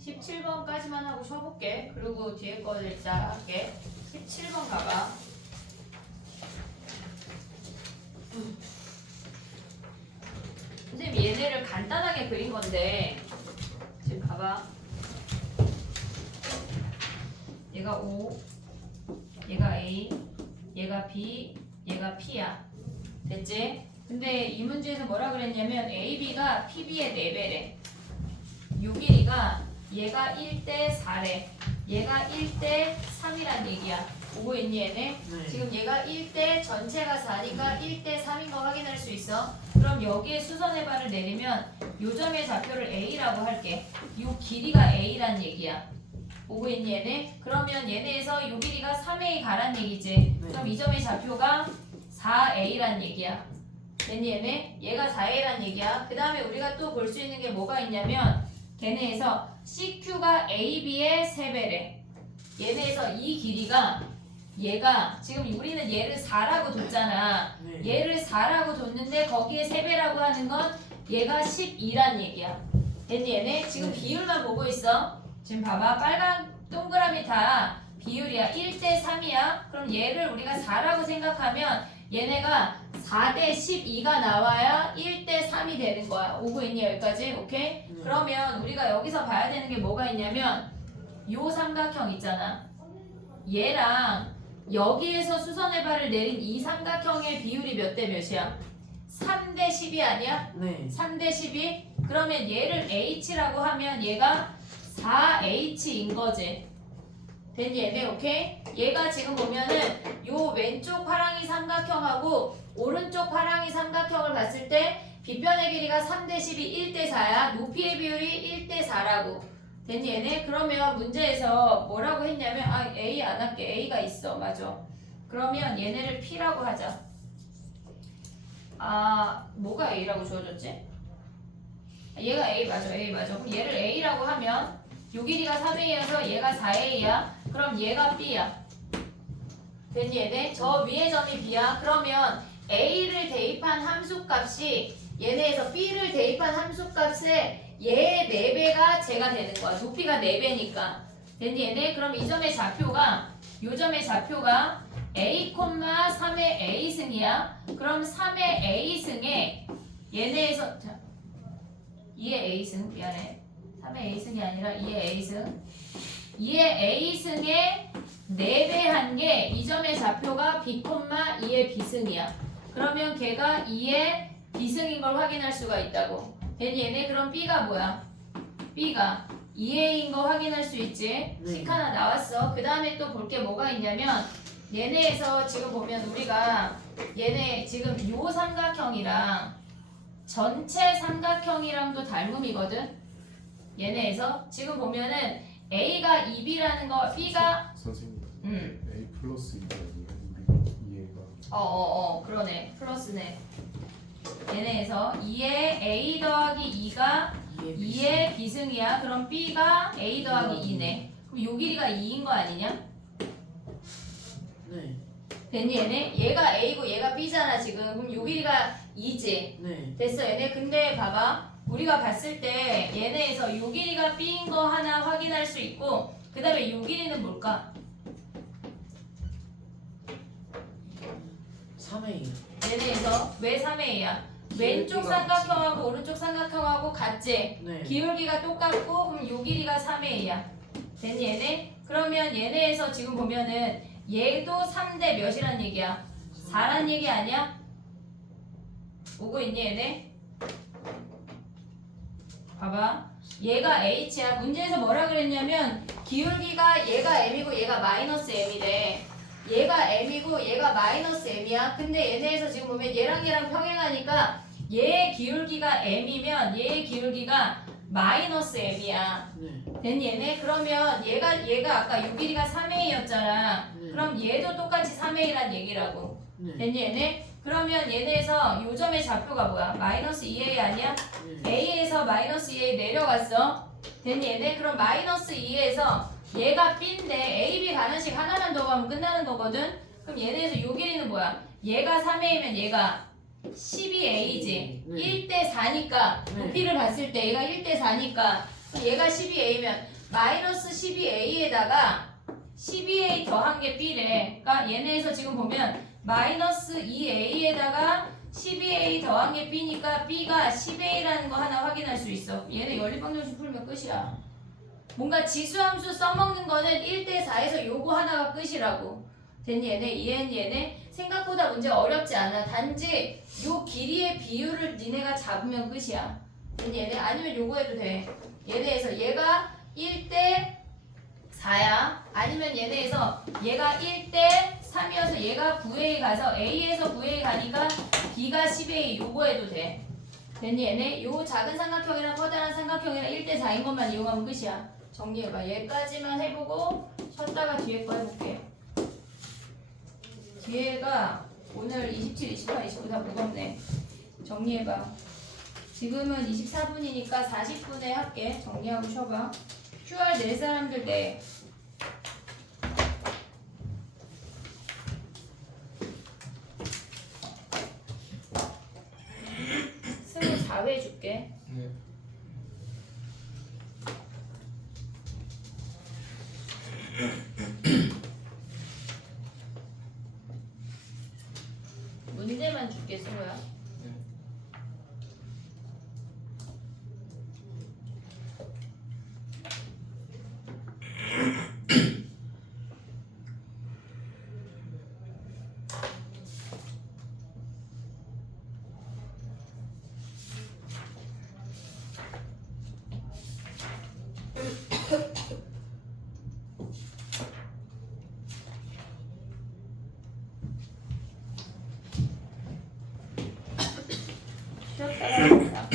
(17번까지만) 하고 쉬어볼게. 그리고 뒤에 거를 일단 할게. 17번 가봐. 선생님 얘네를 간단하게 그린 건데 지금 봐봐. 얘가 O, 얘가 A, 얘가 B, 얘가 P야. 됐지? 근데 이 문제에서 뭐라 그랬냐면 A, B가 PB의 4배래. 요 길이가 얘가 1대 4래. 얘가 1대 3이란 얘기야. 오고 있니 얘네? 네. 지금 얘가 1대 전체가 4니까 1대 3인 거 확인할 수 있어. 그럼 여기에 수선의 발을 내리면 요 점의 좌표를 A라고 할게. 요 길이가 A란 얘기야. 오고 있니 얘네? 그러면 얘네에서 요 길이가 3A 가란 얘기지. 네. 그럼 이 점의 좌표가 4A란 얘기야. 됐니 얘네? 얘가 4A란 얘기야. 그 다음에 우리가 또 볼 수 있는 게 뭐가 있냐면 걔네에서 CQ가 AB의 3배래. 얘네에서 이 길이가 얘가 지금 우리는 얘를 4라고 뒀잖아. 네. 얘를 4라고 뒀는데 거기에 3배라고 하는 건 얘가 12란 얘기야. 됐니 얘네? 지금 네. 비율만 보고 있어. 지금 봐봐. 빨간 동그라미 다 비율이야. 1대 3이야. 그럼 얘를 우리가 4라고 생각하면 얘네가 4대 12가 나와야 1대 3이 되는 거야. 오고 있니 여기까지? 오케이? 그러면 우리가 여기서 봐야 되는 게 뭐가 있냐면 요 삼각형 있잖아. 얘랑 여기에서 수선의 발을 내린 이 삼각형의 비율이 몇 대 몇이야? 3대 10이 아니야? 네. 3대 12? 그러면 얘를 H라고 하면 얘가 4H인 거지. 됐니 얘네? 오케이? 얘가 지금 보면은 요 왼쪽 화랑이 삼각형하고 오른쪽 화랑이 삼각형을 봤을 때 빗변의 길이가 3대 10이 1대 4야. 높이의 비율이 1대 4라고. 됐니 얘네? 그러면 문제에서 뭐라고 했냐면 A 안 할게. A가 있어. 맞아. 그러면 얘네를 P라고 하자. 뭐가 A라고 주어졌지? 얘가 A 맞아. A 맞아. 그럼 얘를 A라고 하면 요 길이가 3A여서 얘가 4A야. 그럼 얘가 B야. 됐니 얘네? 저 위의 점이 B야. 그러면 A를 대입한 함수값이 얘네에서 B를 대입한 함수값에 얘의 4배가 제가 되는 거야. 높이가 4배니까. 됐니 얘네? 그럼 이 점의 좌표가 요 점의 좌표가 A, 3의 A승이야. 그럼 3의 A승에 얘네에서 2의 A승 미안해. 3의 A승이 아니라 2의 A승. 2의 A승에 4배한 게 이 점의 좌표가 B, 2의 B승이야. 그러면 걔가 2의 비승인 걸 확인할 수가 있다고. 됐니 얘네? 그럼 B가 뭐야? B가 2A인 거 확인할 수 있지? 네. 식 하나 나왔어. 그 다음에 또 볼 게 뭐가 있냐면 얘네에서 지금 보면 우리가 얘네 지금 요 삼각형이랑 전체 삼각형이랑도 닮음이거든. 얘네에서 지금 보면은 A가 2B라는 거 B가 선생님 음. A 플러스 2가 아니에요? 우리 이해가 그러네. 플러스네. 얘네에서 2에 A 더하기 2가 2의 비승이야. 그럼 B가 A 더하기 2네. 그럼 요 길이가 2인 거 아니냐? 네. 됐니 얘네? 얘가 A고 얘가 B잖아 지금. 그럼 요 길이가 2지. 네. 됐어 얘네. 근데 봐봐. 우리가 봤을 때 얘네에서 요 길이가 B인 거 하나 확인할 수 있고 그 다음에 요 길이는 뭘까? 3A. 얘네에서 왜 3A야? 왼쪽 기울기가 삼각형하고 오른쪽 삼각형하고 같지? 네. 기울기가 똑같고 그럼 요 길이가 3A야. 됐니 얘네? 그러면 얘네에서 지금 보면은 얘도 3대 몇이란 얘기야? 4란 얘기 아니야? 오고 있니 얘네? 봐봐. 얘가 H야. 문제에서 뭐라 그랬냐면 기울기가 얘가 M이고 얘가 마이너스 M이래. 얘가 M이고 얘가 마이너스 M이야. 근데 얘네에서 지금 보면 얘랑 얘랑 평행하니까 얘의 기울기가 M이면 얘의 기울기가 마이너스 M이야. 네. 됐니 얘네? 그러면 얘가 아까 요 길이가 3A였잖아. 네. 그럼 얘도 똑같이 3A란 얘기라고. 네. 됐니 얘네? 그러면 얘네에서 요 점의 좌표가 뭐야? 마이너스 2A 아니야? 네. A에서 마이너스 2A 내려갔어. 됐니 얘네? 그럼 마이너스 2에서 얘가 B인데 A, B 가는 식 하나만 더 가면 끝나는 거거든? 그럼 얘네에서 요 길이는 뭐야? 얘가 3A면 얘가 12A지. 네. 1대 4니까 네. 부피를 봤을 때 얘가 1대 4니까 얘가 12A면 마이너스 12A에다가 12A 더한 게 B래. 그러니까 얘네에서 지금 보면 마이너스 2A에다가 12A 더한 게 B니까 B가 10A라는 거 하나 확인할 수 있어. 얘네 연립방정식 풀면 끝이야. 뭔가 지수함수 써먹는 거는 1대 4에서 요거 하나가 끝이라고. 됐니 얘네? 이해했니 얘네? 생각보다 문제 어렵지 않아. 단지 요 길이의 비율을 니네가 잡으면 끝이야. 됐니 얘네? 아니면 요거 해도 돼. 얘네에서 얘가 1대 4야. 아니면 얘네에서 얘가 1대 3이어서 얘가 9A 가서 A에서 9A 가니까 B가 10A 요거 해도 돼. 됐니 얘네? 요 작은 삼각형이랑 커다란 삼각형이랑 1대 4인 것만 이용하면 끝이야. 정리해봐. 얘까지만 해보고 쉬었다가 뒤에 거 해볼게. 뒤에가 오늘 27, 28, 29 다 무겁네. 정리해봐. 지금은 24분이니까 40분에 할게. 정리하고 쉬어봐. QR 낼 사람들 내. 24회 줄게. 네. 문제만 줄게 승우야. 네. 쉬었다가 해보자.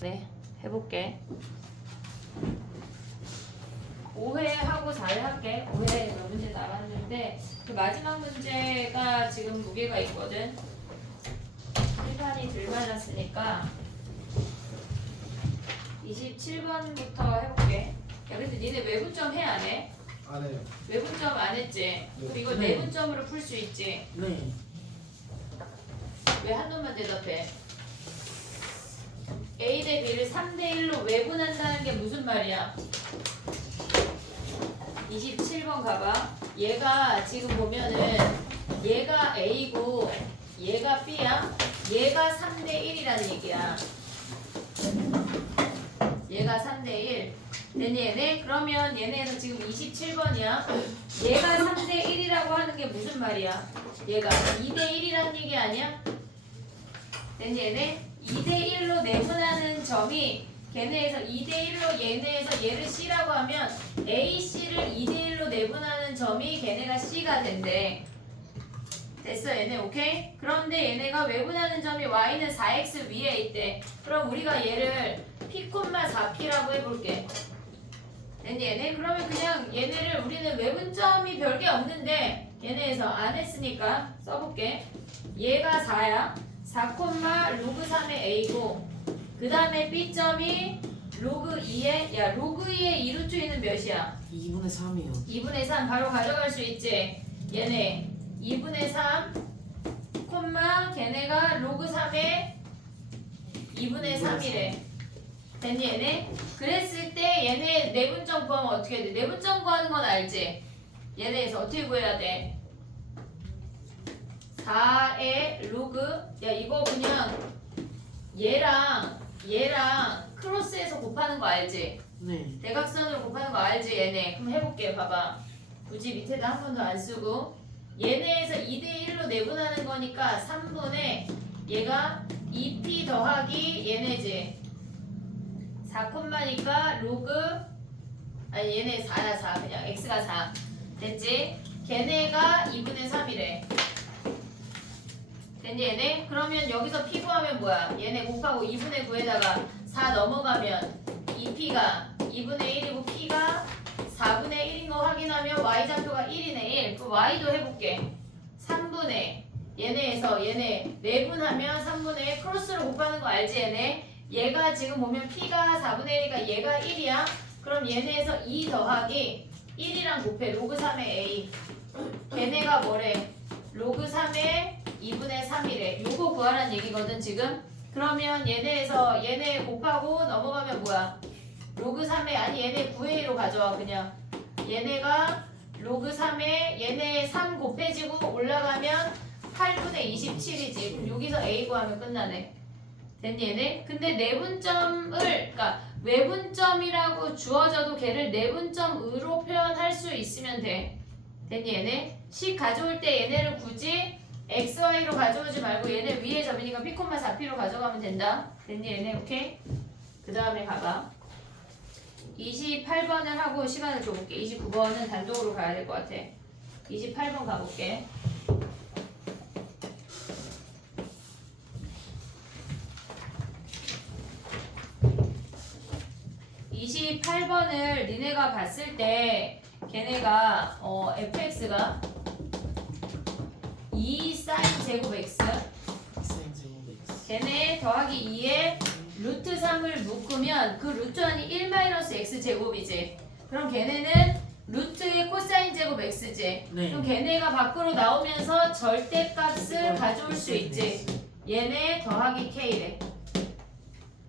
네, 해볼게. 5회하고 4회 할게. 5회 몇 문제 남았는데 그 마지막 문제가 지금 무게가 있거든. 실판이 들 맞았으니까 27번부터 해볼게. 야, 근데 니네 외분점 해 안 해? 안 해요. 외분점 안 했지? 그럼 이거 네. 내분점으로 풀 수 있지? 네. 왜 한 놈만 대답해? A 대 B를 3대 1로 외분한다는 게 무슨 말이야? 27번 가봐. 얘가 지금 보면은 얘가 A고 얘가 B야. 얘가 3대 1이라는 얘기야. 얘가 3대 1. 됐니 얘네? 그러면 얘네에서 지금 27번이야. 얘가 3대 1이라고 하는 게 무슨 말이야? 얘가 2대1이란 얘기 아니야? 됐니 얘네? 2대1로 내분하는 점이 걔네에서 2대1로 얘네에서 얘를 C라고 하면 A, C를 2대1로 내분하는 점이 걔네가 C가 된대. 됐어 얘네 오케이? 그런데 얘네가 외분하는 점이 Y는 4X 위에 있대. 그럼 우리가 얘를 P, 4P라고 해볼게. 됐니 얘네? 그러면 그냥 얘네를 우리는 외분점이 별게 없는데 얘네에서 안 했으니까 써볼게. 얘가 4야. 4, 로그 3의 A고 그 다음에 B점이 로그 2의 야 로그 2의 2루트는 몇이야? 2분의 3이요. 2분의 3 바로 가져갈 수 있지. 얘네 2분의 3 걔네가 로그 3의 2분의 3이래. 됐니 얘네? 그랬을 때 얘네 내분점 구하면 어떻게 돼? 내분점 구하는 건 알지? 얘네에서 어떻게 구해야 돼? 4의 로그 야 이거 그냥 얘랑 크로스해서 곱하는 거 알지? 네. 대각선으로 곱하는 거 알지 얘네? 그럼 해볼게 봐봐. 굳이 밑에다 한 번도 안 쓰고 얘네에서 2대1로 내분하는 거니까 3분의 얘가 2p 더하기 얘네지 4콤마니까 로그 아니 얘네 4야 4 그냥 x가 4 됐지? 걔네가 2분의 3이래 됐니 얘네? 그러면 여기서 p 구하면 뭐야? 얘네 곱하고 2분의 9에다가 4 넘어가면 2p가 2분의 1이고 p가 4분의 1인 거 확인하면 y좌표가 1이네 1. 그 y도 해볼게. 3분의 얘네에서 얘네 내분하면 3분의 크로스로 곱하는 거 알지 얘네? 얘가 지금 보면 p가 4분의 1이니까 얘가 1이야. 그럼 얘네에서 2 더하기 1이랑 곱해. 로그 3의 a. 걔네가 뭐래? 로그 3의 2분의 3이래. 요거 구하란 얘기거든 지금. 그러면 얘네에서 얘네 곱하고 넘어가면 뭐야? 로그 3의 아니 얘네 9의 1로 가져와 그냥. 얘네가 로그 3에 얘네 3 곱해지고 올라가면 8분의 27이지. 그럼 여기서 a 구하면 끝나네. 됐니 얘네? 근데 내분점을 그러니까 외분점이라고 주어져도 걔를 내분점으로 표현할 수 있으면 돼. 됐니 얘네? 식 가져올 때 얘네를 굳이 xy로 가져오지 말고 얘네 위에 점이니까 p, 4p로 가져가면 된다. 됐니 얘네? 오케이? 그 다음에 가봐. 28번을 하고 시간을 줘볼게. 29번은 단독으로 가야 될 것 같아. 28번 가볼게. (28번을) 니네가 봤을 때 걔네가 fx가 2 sin 제곱 x 걔네 더하기 2에 루트 3을 묶으면 그 루트 안이 1-x 제곱이지. 그럼 걔네는 루트의 코사인 제곱 x지. 네. 그럼 걔네가 밖으로 나오면서 절대값을 가져올 수 있지. 얘네 더하기 k래.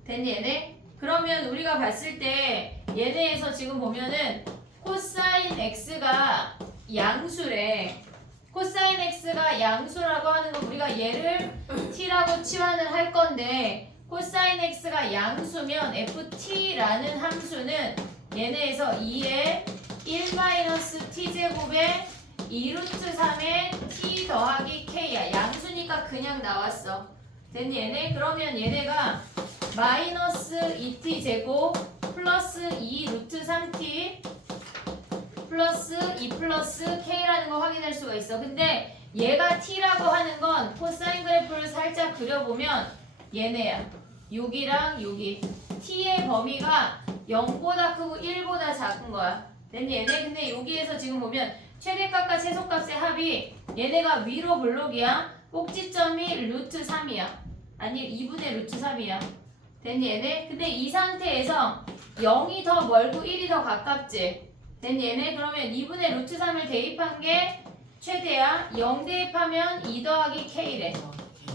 됐니 얘네? 그러면 우리가 봤을 때 얘네에서 지금 보면은 코사인 x가 양수래. 코사인 x가 양수라고 하는 건 우리가 얘를 t라고 치환을 할 건데 코사인 x가 양수면 ft라는 함수는 얘네에서 2의 1-t제곱에 2루트 3의 t 더하기 k야. 양수니까 그냥 나왔어. 됐니 얘네? 그러면 얘네가 마이너스 2t제곱 플러스 2루트 3t 플러스 2 플러스 k라는 거 확인할 수가 있어. 근데 얘가 t라고 하는 건 코사인 그래프를 살짝 그려보면 얘네야. 여기랑 여기 t의 범위가 0보다 크고 1보다 작은 거야. 됐니 얘네? 근데 여기에서 지금 보면 최대값과 최소값의 합이 얘네가 위로 블록이야. 꼭지점이 루트 3이야. 아니 2분의 루트 3이야. 됐니 얘네? 근데 이 상태에서 0이 더 멀고 1이 더 가깝지. 됐니 얘네? 그러면 2분의 루트 3을 대입한 게 최대야. 0 대입하면 2 더하기 k래.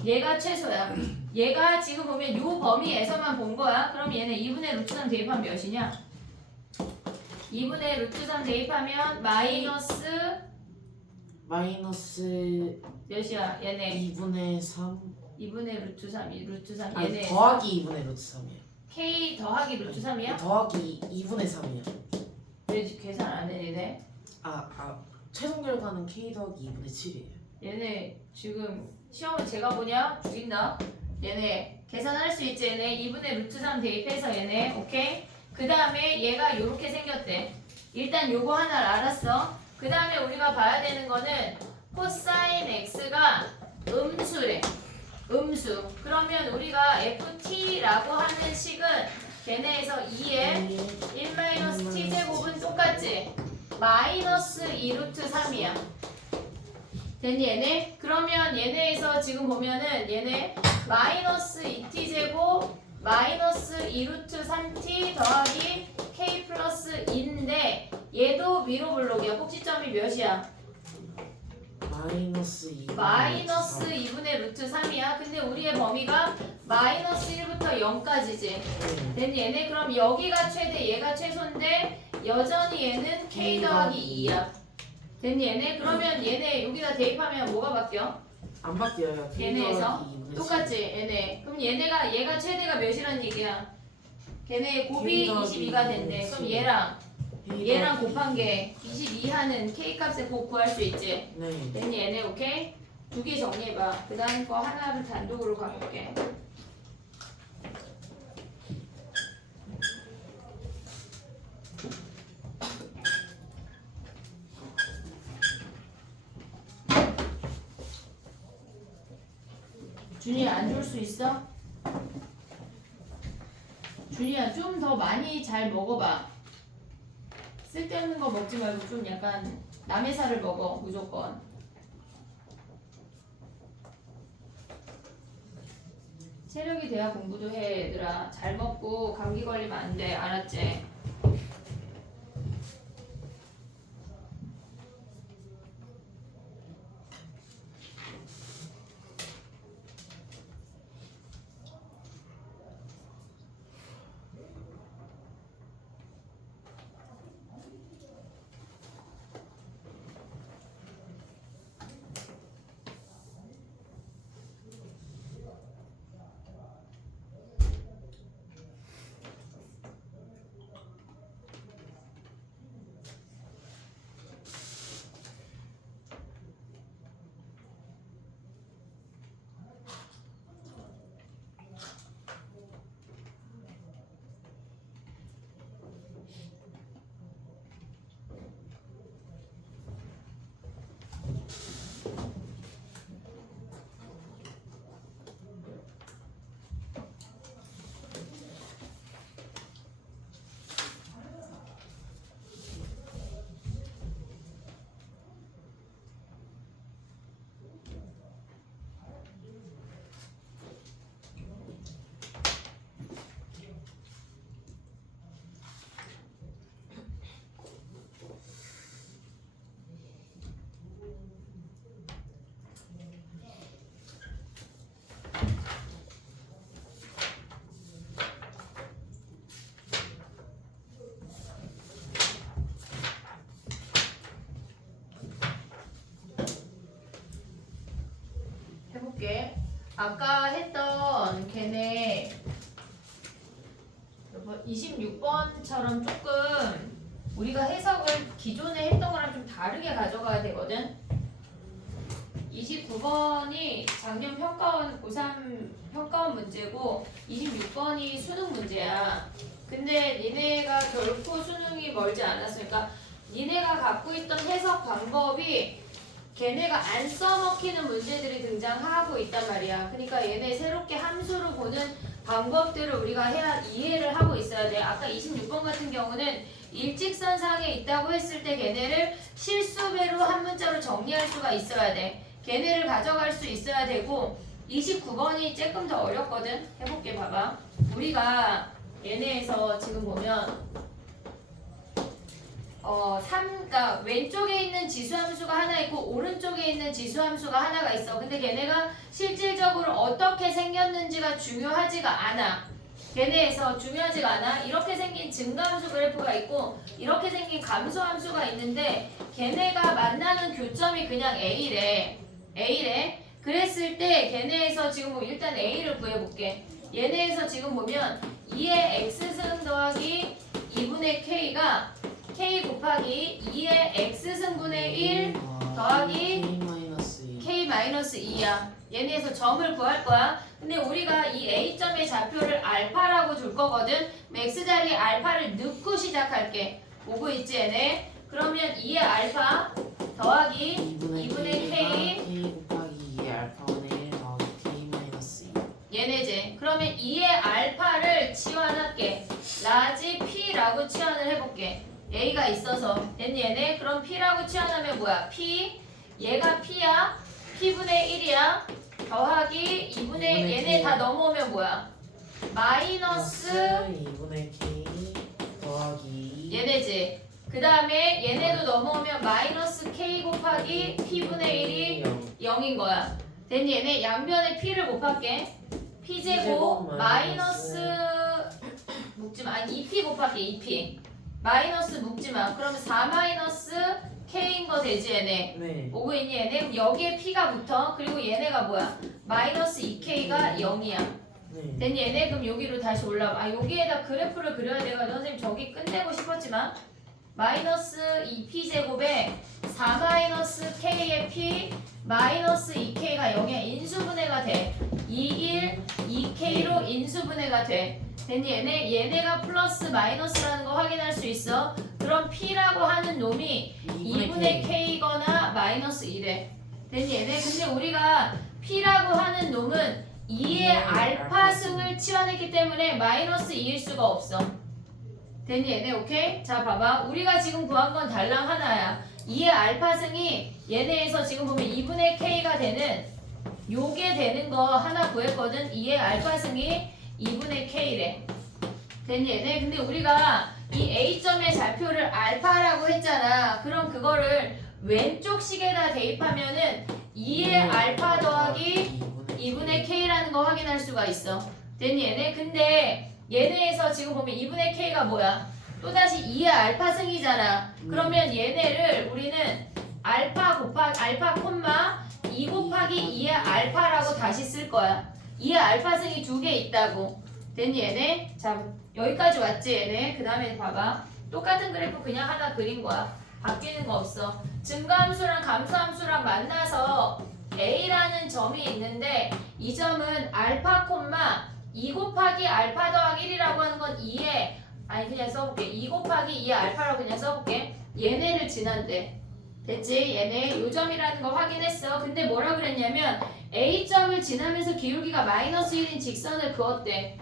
얘가 최소야. 얘가 지금 보면 요 범위에서만 본 거야. 그럼 얘네 2분의 루트 3 대입하면 몇이냐? 2분의 루트 3 대입하면 마이너스 몇이야? 얘네 2분의 3 2분의 루트 3 루트 3 아니 얘네 더하기 2분의 루트 3이요. k 더하기 루트 3이야? 더하기 2분의 3이요. 왜 계산 안 해, 얘네? 최종 결과는 K 더하기 2분의 7이에요. 얘네 지금 시험은 제가 보냐? 죽인다. 얘네 계산할 수 있지. 얘네 2분의 루트 3 대입해서 얘네 오케이. 그 다음에 얘가 요렇게 생겼대. 일단 요거 하나를 알았어. 그 다음에 우리가 봐야 되는 거는 코사인 x가 음수래. 음수. 그러면 우리가 ft라고 하는 식은 걔네에서 2에 1-t제곱은 똑같지? 마이너스 2루트 3이야. 됐니 얘네? 그러면 얘네에서 지금 보면은 얘네 마이너스 2t제곱 마이너스 2루트 3t 더하기 k 플러스 2인데 얘도 위로 블록이야. 꼭지점이 몇이야? 마이너스 2. 마이너스 2분의 루트 3이야. 근데 우리의 범위가 마이너스 1부터 0까지지. 네. 됐니 얘네? 그럼 여기가 최대 얘가 최소인데 여전히 얘는 k 더하기 2야. 됐니 얘네? 그러면 얘네 여기다 대입하면 뭐가 바뀌어? 안 바뀌어요. K 얘네에서 더하기 2분의 7. 똑같지 얘네. 그럼 얘가 최대가 몇이란 얘기야? 걔네 곱이 K 더하기 22가 된대. 그럼 얘랑 K 더하기 곱한 게 22 하는 k 값의 곱 구할 수 있지. 네. 됐니 얘네? 오케이? 두 개 정리해봐. 그 다음 거 하나를 단독으로 가볼게. 준이야 안 줄 수 있어? 준이야 좀 더 많이 잘 먹어봐. 쓸데없는 거 먹지 말고 좀 약간 남의 살을 먹어 무조건. 체력이 돼야 공부도 해 얘들아. 잘 먹고 감기 걸리면 안 돼. 알았지? 해볼게. 아까 했던 걔네 26번처럼 조금 우리가 해석을 기존에 했던 거랑 좀 다르게 가져가야 되거든. 29번이 작년 평가원 고3 평가원 문제고 26번이 수능 문제야. 근데 니네가 결코 수능이 멀지 않았으니까 니네가 갖고 있던 해석 방법이 걔네가 안 써먹히는 문제들이 등장하고 있단 말이야. 그러니까 얘네 새롭게 함수로 보는 방법들을 우리가 이해를 하고 있어야 돼. 아까 26번 같은 경우는 일직선상에 있다고 했을 때 걔네를 실수배로 한 문자로 정리할 수가 있어야 돼. 걔네를 가져갈 수 있어야 되고 29번이 조금 더 어렵거든. 해볼게 봐봐. 우리가 얘네에서 지금 보면 그러니까 왼쪽에 있는 지수함수가 하나 있고 오른쪽에 있는 지수함수가 하나가 있어. 근데 걔네가 실질적으로 어떻게 생겼는지가 중요하지가 않아. 걔네에서 중요하지가 않아. 이렇게 생긴 증가함수 그래프가 있고 이렇게 생긴 감소함수가 있는데 걔네가 만나는 교점이 그냥 A래. 그랬을 때 걔네에서 지금 뭐 일단 A를 구해볼게. 얘네에서 지금 보면 2의 X승 더하기 2분의 K가 K 곱하기 2의 X승분의 1 더하기 K-2야. 얘네에서 점을 구할 거야. 근데 우리가 이 A점의 좌표를 알파라고 줄 거거든. X 자리에 알파를 넣고 시작할게. 오고 있지 얘네? 그러면 2의 알파 더하기 2분의 K 곱하기 2의 알파분의 1 더하기 K-2 얘네지. 그러면 2의 알파를 치환할게. 라지 P라고 치환을 해볼게. A가 있어서 됐니 얘네? 그럼 P라고 치환하면 뭐야? P 얘가 P야. P분의 1이야. 더하기 2분의 얘네 다 넘어오면 뭐야? 마이너스 2분의 K 더하기 얘네지. 그 다음에 얘네도 넘어오면 마이너스 K 곱하기 P분의 1이 0인 거야. 됐니 얘네? 양변에 P를 곱할게. P제곱 마이너스 묶지마. 아니 2P 곱할게 2P. 마이너스 묶지마. 그러면 4 마이너스 K인 거 되지 얘네. 네. 오고 있니 얘네? 그럼 여기에 P가 붙어. 그리고 얘네가 뭐야? 마이너스 2K가 0이야. 네. 됐니 얘네? 그럼 여기로 다시 올라와. 아 여기에다 그래프를 그려야 돼가지고 선생님 저기 끝내고 싶었지만 마이너스 2P제곱에 4 마이너스 K의 P 마이너스 2K가 0의 인수분해가 돼. 2, 1, 2K로 인수분해가 돼. 됐니 얘네? 얘네가 플러스 마이너스라는 거 확인할 수 있어. 그럼 P라고 하는 놈이 2분의 K거나 마이너스 1에. 됐니 얘네? 근데 우리가 P라고 하는 놈은 2의 알파승을 치환했기 때문에 마이너스 2일 수가 없어. 됐니 얘네? 오케이? 자 봐봐. 우리가 지금 구한 건 달랑 하나야. 2의 알파승이 얘네에서 지금 보면 2분의 K가 되는 요게 되는 거 하나 구했거든. 2의 알파승이 2분의 K래. 됐니 얘네? 근데 우리가 이 A점의 좌표를 알파라고 했잖아. 그럼 그거를 왼쪽 식에다 대입하면은 2의 알파 더하기 2분의 K라는 거 확인할 수가 있어. 됐니 얘네? 근데 얘네에서 지금 보면 2분의 K가 뭐야? 또다시 2의 알파승이잖아. 그러면 얘네를 우리는 알파 곱하기 알파 콤마 2 곱하기 2의 알파라고 다시 쓸 거야. 2의 알파승이 두 개 있다고. 됐니 얘네? 자 여기까지 왔지 얘네? 그 다음에 봐봐. 똑같은 그래프 그냥 하나 그린 거야. 바뀌는 거 없어. 증가함수랑 감소함수랑 만나서 A라는 점이 있는데 이 점은 알파 콤마 2 곱하기 알파 더하기 1이라고 하는 건 2에 아니 그냥 써볼게. 2 곱하기 2의 알파라고 그냥 써볼게. 얘네를 지난대. 됐지? 얘네 요점이라는 거 확인했어. 근데 뭐라 그랬냐면 A점을 지나면서 기울기가 마이너스 1인 직선을 그었대.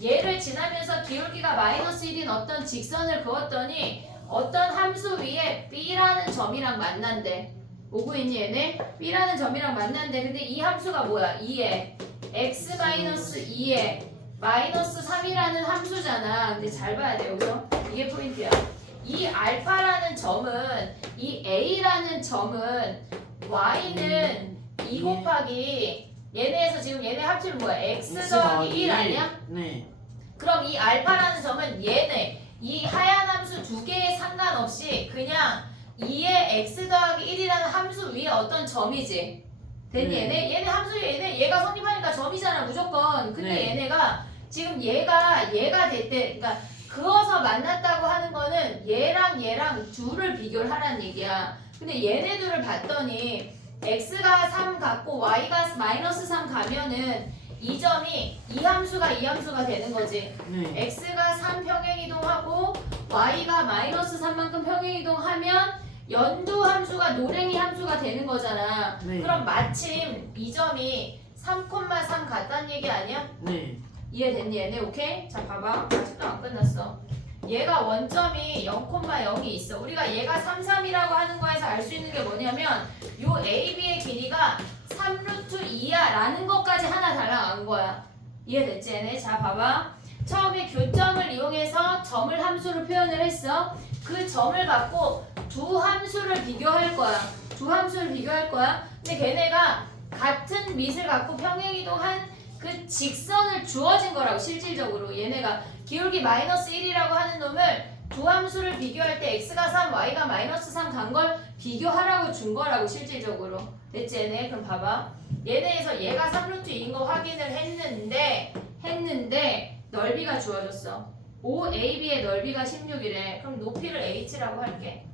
얘를 지나면서 기울기가 마이너스 1인 어떤 직선을 그었더니 어떤 함수 위에 B라는 점이랑 만난대. 오고 있니 얘네? B라는 점이랑 만난대. 근데 이 함수가 뭐야? 2에 x-2에 마이너스 3이라는 함수잖아. 근데 잘 봐야 돼 여기서. 이게 포인트야. 이 알파라는 점은 이 A라는 점은 Y는 2 곱하기 얘네에서 지금 얘네 합치면 뭐야? X 더하기 1 아니야? 네. 그럼 이 알파라는 점은 얘네 이 하얀 함수 두 개에 상관없이 그냥 2의 X 더하기 1이라는 함수 위에 어떤 점이지. 됐니 얘네 함수 위에 얘가 성립하니까 점이잖아 무조건. 근데 네. 얘네가 지금 얘가 됐대. 그러니까 그어서 만났다고 하는 거는 얘랑 둘을 비교를 하라는 얘기야. 근데 얘네 둘을 봤더니 x가 3 갖고 y가 마이너스 3 가면은 이 점이 이 함수가 되는 거지. 네. x가 3 평행이동하고 y가 마이너스 3만큼 평행이동하면 연두 함수가 노랭이 함수가 되는 거잖아. 네. 그럼 마침 이 점이 3,3 같다는 얘기 아니야? 네. 이해됐니 얘네? 오케이? 자 봐봐. 아직도 안 끝났어. 얘가 원점이 0,0이 있어. 우리가 얘가 3, 3이라고 하는 거에서 알 수 있는 게 뭐냐면 요 AB의 길이가 3루트 2야 라는 것까지 하나 달랑 안 거야. 이해됐지 얘네? 자 봐봐. 처음에 교점을 이용해서 점을 함수로 표현을 했어. 그 점을 갖고 두 함수를 비교할 거야. 근데 걔네가 같은 밑을 갖고 평행이동한 그 직선을 주어진 거라고. 실질적으로 얘네가 기울기 마이너스 1이라고 하는 놈을 두 함수를 비교할 때 x가 3, y가 마이너스 3 간 걸 비교하라고 준 거라고 실질적으로. 됐지 얘네? 그럼 봐봐. 얘네에서 얘가 3루트 2인 거 확인을 했는데 넓이가 주어졌어. OAB의 넓이가 16이래. 그럼 높이를 H라고 할게.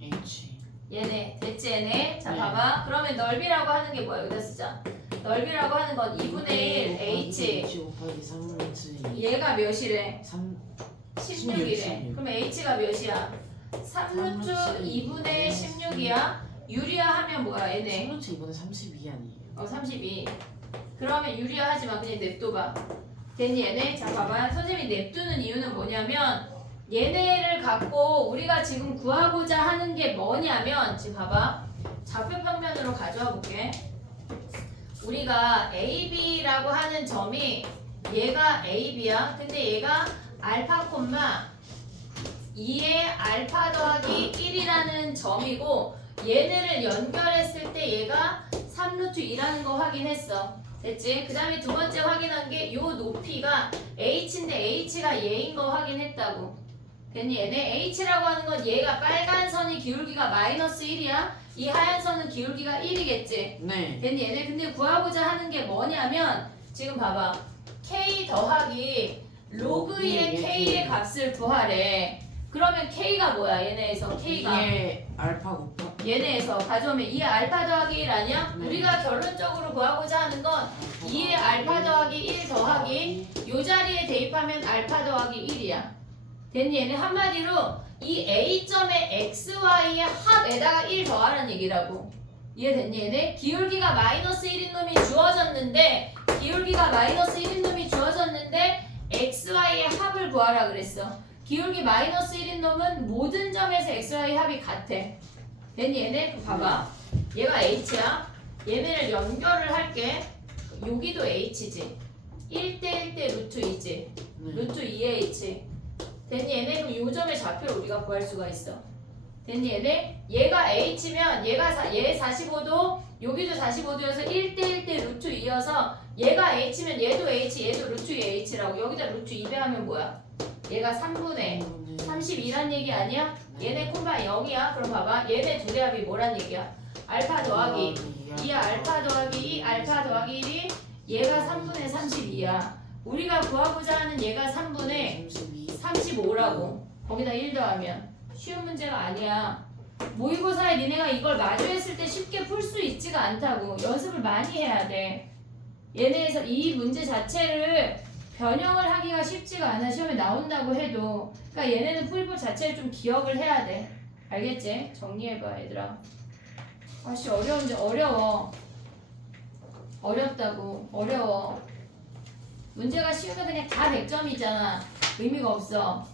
H. 얘네 됐지 얘네? 자 네. 봐봐. 그러면 넓이라고 하는 게 뭐야? 여기다 쓰자. 넓이라고 하는 건 2분의 1 H. H 곱하기 3루트 얘가 몇이래? 3. 16이래. 16. 그럼 H가 몇이야? 3루트 2분의 16이야. 유리화 하면 뭐야 얘네? 3루트 이번에 32 아니에요? 32. 그러면 유리화 하지마. 그냥 냅둬봐. 됐니 얘네? 자 봐봐. 선생님이 냅두는 이유는 뭐냐면 얘네를 갖고 우리가 지금 구하고자 하는 게 뭐냐면 지금 봐봐. 좌표 평면으로 가져와 볼게. 우리가 AB라고 하는 점이 얘가 AB야. 근데 얘가 알파 콤마 2의 알파 더하기 1이라는 점이고 얘네를 연결했을 때 얘가 3루트 2라는 거 확인했어. 됐지? 그 다음에 두 번째 확인한 게 요 높이가 H인데 H가 얘인 거 확인했다고. 됐니? 얘네 H라고 하는 건 얘가 빨간 선이 기울기가 마이너스 1이야. 이 하얀 선은 기울기가 1이겠지. 네. 됐니? 얘네 근데 구하고자 하는 게 뭐냐면 지금 봐봐. K 더하기 로그 1의 K의 값을 구하래. 그러면 K가 뭐야? 얘네에서 K가 2의 알파 곱하 얘네에서 가져오면 2의 알파 더하기 1 아니야? 네. 우리가 결론적으로 구하고자 하는 건 2의 알파 더하기 1 더하기 요 자리에 대입하면 알파 더하기 1이야. 됐니? 얘는 한마디로 이 A점의 XY의 합에다가 1 더하라는 얘기라고. 이해됐니? 얘네? 기울기가 마이너스 1인 놈이 주어졌는데 기울기가 마이너스 1인 놈이 주어졌는데 XY의 합을 구하라 그랬어. 기울기 마이너스 1인 놈은 모든 점에서 XY 합이 같아. 됐니? 얘네? 봐봐. 얘가 H야. 얘네를 연결을 할게. 여기도 H지. 1대 1대 루트 2지. 네. 루트 2의 H. 됐니? 얘네? 그럼 요 점의 좌표를 우리가 구할 수가 있어. 됐니? 얘네? 얘가 H면 얘 45도 여기도 45도여서 1대 1대 루트 2여서 얘가 H면 얘도 H 얘도 루트 2 H라고. 여기다 루트 2 배하면 뭐야? 얘가 3분의 32란 얘기 아니야? 얘네 콤마 0이야. 그럼 봐봐. 얘네 둘의 합이 뭐란 얘기야? 알파 더하기 2야. 알파 더하기 2 알파 더하기 1이 얘가 3분의 32야. 우리가 구하고자 하는 얘가 3분의 35라고. 거기다 1 더하면 쉬운 문제가 아니야. 모의고사에 니네가 이걸 마주했을 때 쉽게 풀 수 있지가 않다고. 연습을 많이 해야 돼. 얘네에서 이 문제 자체를 변형을 하기가 쉽지가 않아. 시험에 나온다고 해도. 그러니까 얘네는 풀이법 자체를 좀 기억을 해야 돼. 알겠지? 정리해봐 얘들아. 아씨 어려운데 어려워. 어렵다고. 어려워. 문제가 쉬우면 그냥 다 100점이잖아. 의미가 없어.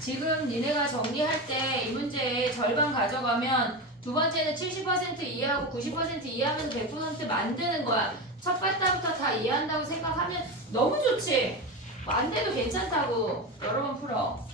지금 니네가 정리할 때 이 문제의 절반 가져가면 두 번째는 70% 이해하고 90% 이해하면서 100% 만드는 거야. 첫 바탕부터 다 이해한다고 생각하면 너무 좋지. 안 돼도 괜찮다고. 여러 번 풀어.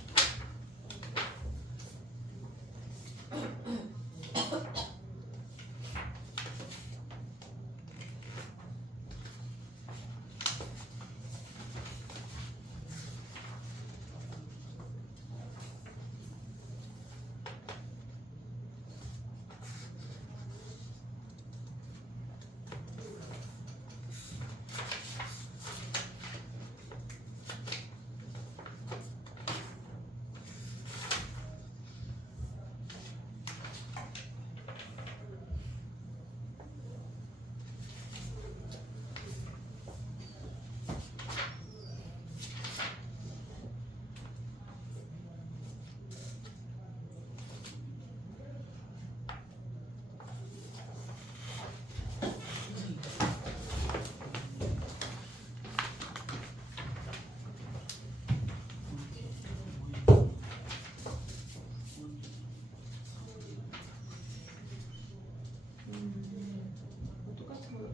똑같은 거.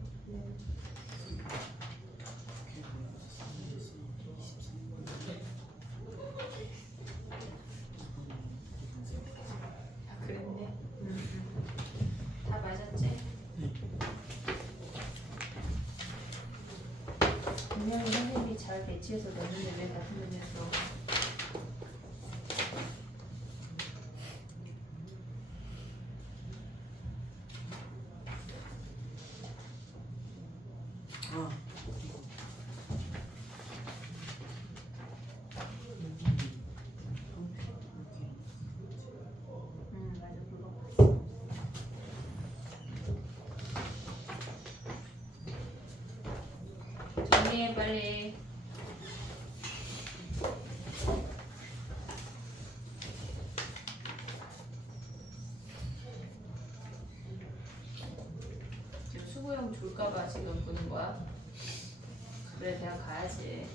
아 그랬네. 다 맞았지? 분명히 선생님이 잘 배치해서 넣는데 왜 같은 문제에서 아 맞아 그거 봤어. 정리해 빨리. 지금 수고형 줄까봐 지금 보는 거야? 그래 대학 가야지.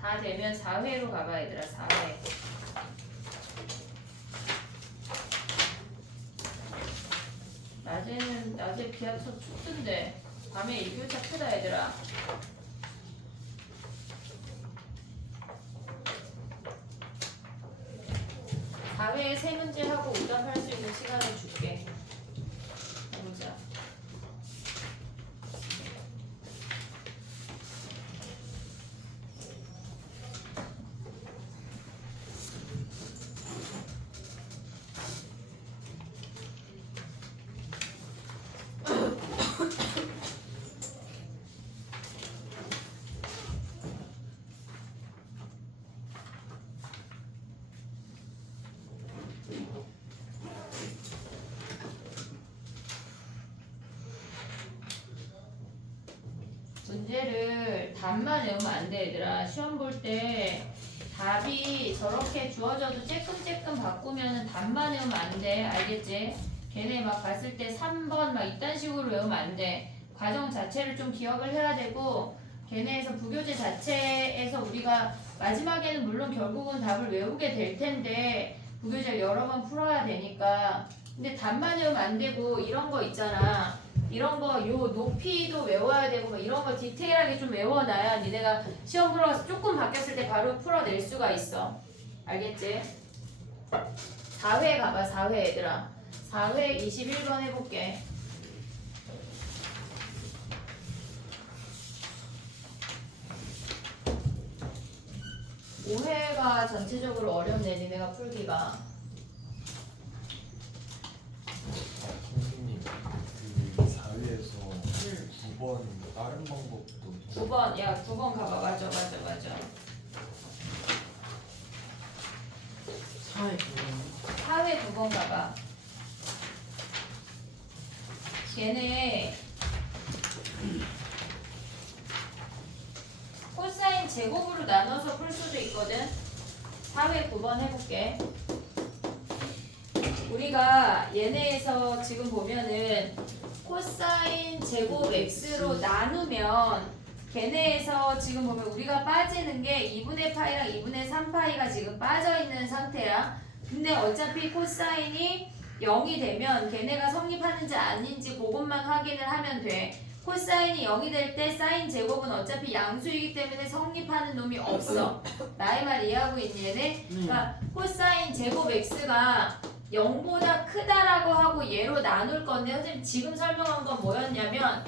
다 되면 4회로 가봐 얘들아. 4회. 낮에 비와서 춥던데 밤에 일교차 크다 얘들아. 사회에 세 문제 하고 응답할 수 있는 시간을 줄게. 해보자. 문제를 답만 외우면 안 돼 얘들아. 시험 볼 때 답이 저렇게 주어져도 쬐끔쬐끔 바꾸면 답만 외우면 안 돼. 알겠지? 걔네 막 봤을 때 3번 막 이딴 식으로 외우면 안 돼. 과정 자체를 좀 기억을 해야 되고 걔네에서 부교재 자체에서 우리가 마지막에는 물론 결국은 답을 외우게 될 텐데 부교재를 여러 번 풀어야 되니까. 근데 답만 외우면 안 되고 이런 거 있잖아. 이런 거 요 높이도 외워야 되고 뭐 이런 거 디테일하게 좀 외워놔야 니네가 시험 보러 가서 조금 바뀌었을 때 바로 풀어낼 수가 있어. 알겠지? 4회 가봐. 4회 얘들아. 4회 21번 해볼게. 오회가 전체적으로 어렵네 니네가 풀기가. 선생님 그 4회에서 9번 다른 방법도 9번 야 9번 가봐. 맞아. 4회 그거 4회 9번 가봐. 걔네 코사인 제곱으로 나눠서 풀 수도 있거든. 4회 9번 해볼게. 우리가 얘네에서 지금 보면은 코사인 제곱 x로 나누면 걔네에서 지금 보면 우리가 빠지는 게 2분의 파이랑 2분의 3파이가 지금 빠져있는 상태야. 근데 어차피 코사인이 0이 되면 걔네가 성립하는지 아닌지 그것만 확인을 하면 돼. 코사인이 0이 될 때 사인 제곱은 어차피 양수이기 때문에 성립하는 놈이 없어. 나의 말 이해하고 있니 얘네? 그러니까 코사인 제곱 x가 0보다 크다라고 하고 얘로 나눌 건데 선생님 지금 설명한 건 뭐였냐면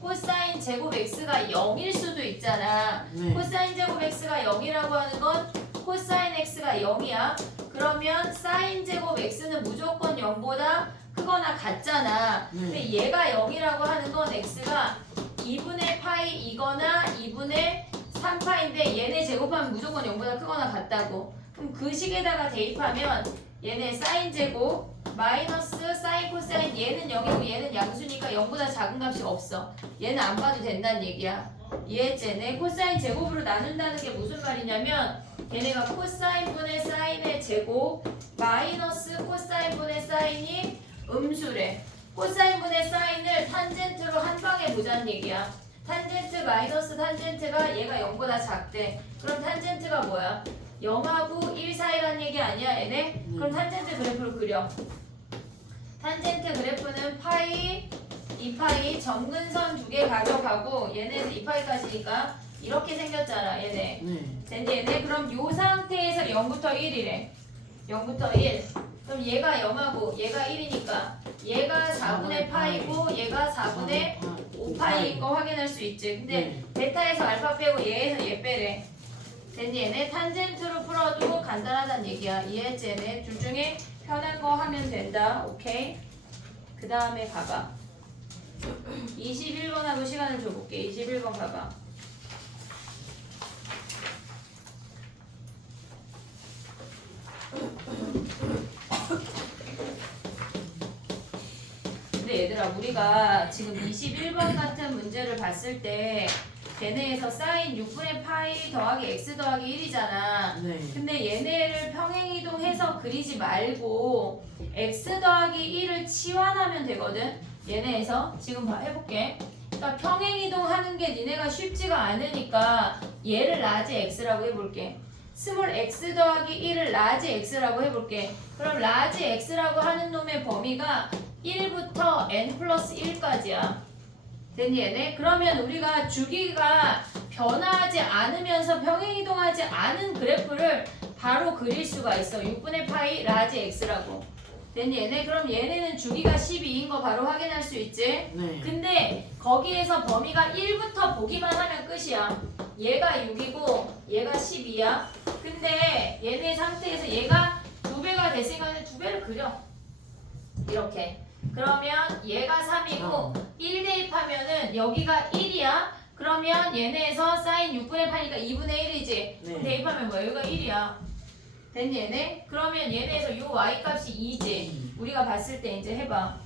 코사인 제곱 x가 0일 수도 있잖아. 코사인 제곱 x가 0이라고 하는 건 코사인 x가 0이야. 그러면 사인 제곱 x는 무조건 0보다 크거나 같잖아. 근데 얘가 0이라고 하는 건 x가 2분의 파이이거나 2분의 3파인데 얘네 제곱하면 무조건 0보다 크거나 같다고. 그럼 그 식에다가 대입하면 얘네 사인 제곱 마이너스 사인 코사인 얘는 0이고 얘는 양수니까 0보다 작은 값이 없어. 얘는 안 봐도 된다는 얘기야. 이해했지? 네 코사인 제곱으로 나눈다는 게 무슨 말이냐면 얘네가 코사인분의 사인의 제곱 마이너스 코사인분의 사인이 음수래. 코사인분의 사인을 탄젠트로 한 방에 보자는 얘기야. 탄젠트 마이너스 탄젠트가 얘가 0보다 작대. 그럼 탄젠트가 뭐야? 0하고 1 사이라는 얘기 아니야 얘네? 그럼 탄젠트 그래프를 그려. 탄젠트 그래프는 파이, 2파이 점근선 두 개 가져가고 얘네에서 2파이까지니까 이렇게 생겼잖아 얘네. 근데 얘네 그럼 요 상태에서 0부터 1이래. 0부터 1. 그럼 얘가 0하고 얘가 1이니까 얘가 4분의 파이고 얘가 4분의 5파이인 거 확인할 수 있지. 근데 베타에서 알파 빼고 얘에서 얘 빼래. 됐니? 얘네 탄젠트로 풀어도 간단하다는 얘기야. 이해했지? 얘네 둘 중에 편한 거 하면 된다. 오케이? 그 다음에 가봐. 21번하고 시간을 줘볼게. 21번 가봐. 근데 얘들아 우리가 지금 21번 같은 문제를 봤을 때 걔네에서 사인 6분의 파이 더하기 x 더하기 1이잖아. 네. 근데 얘네를 평행이동해서 그리지 말고 x 더하기 1을 치환하면 되거든. 얘네에서 지금 해볼게. 그러니까 평행이동하는 게 니네가 쉽지가 않으니까 얘를 라지 x라고 해볼게. 스몰 x 더하기 1을 라지 x라고 해볼게. 그럼 라지 x라고 하는 놈의 범위가 1부터 n 플러스 1까지야. 됐니 얘네? 그러면 우리가 주기가 변화하지 않으면서 평행이동하지 않은 그래프를 바로 그릴 수가 있어. 6분의 파이 라지 x라고. 됐니 얘네? 그럼 얘네는 주기가 12인 거 바로 확인할 수 있지? 네. 근데 거기에서 범위가 1부터 보기만 하면 끝이야. 얘가 6이고 얘가 12야. 근데 얘네 상태에서 얘가 2배가 됐으니까 2배를 그려. 이렇게. 그러면 얘가 3이고 1 대입하면은 여기가 1이야. 그러면 얘네에서 사인 6분의 8이니까 2분의 1이지. 네. 대입하면 뭐야? 여기가 1이야. 됐니 얘네? 그러면 얘네에서 요 y값이 2지. 우리가 봤을 때 이제 해봐.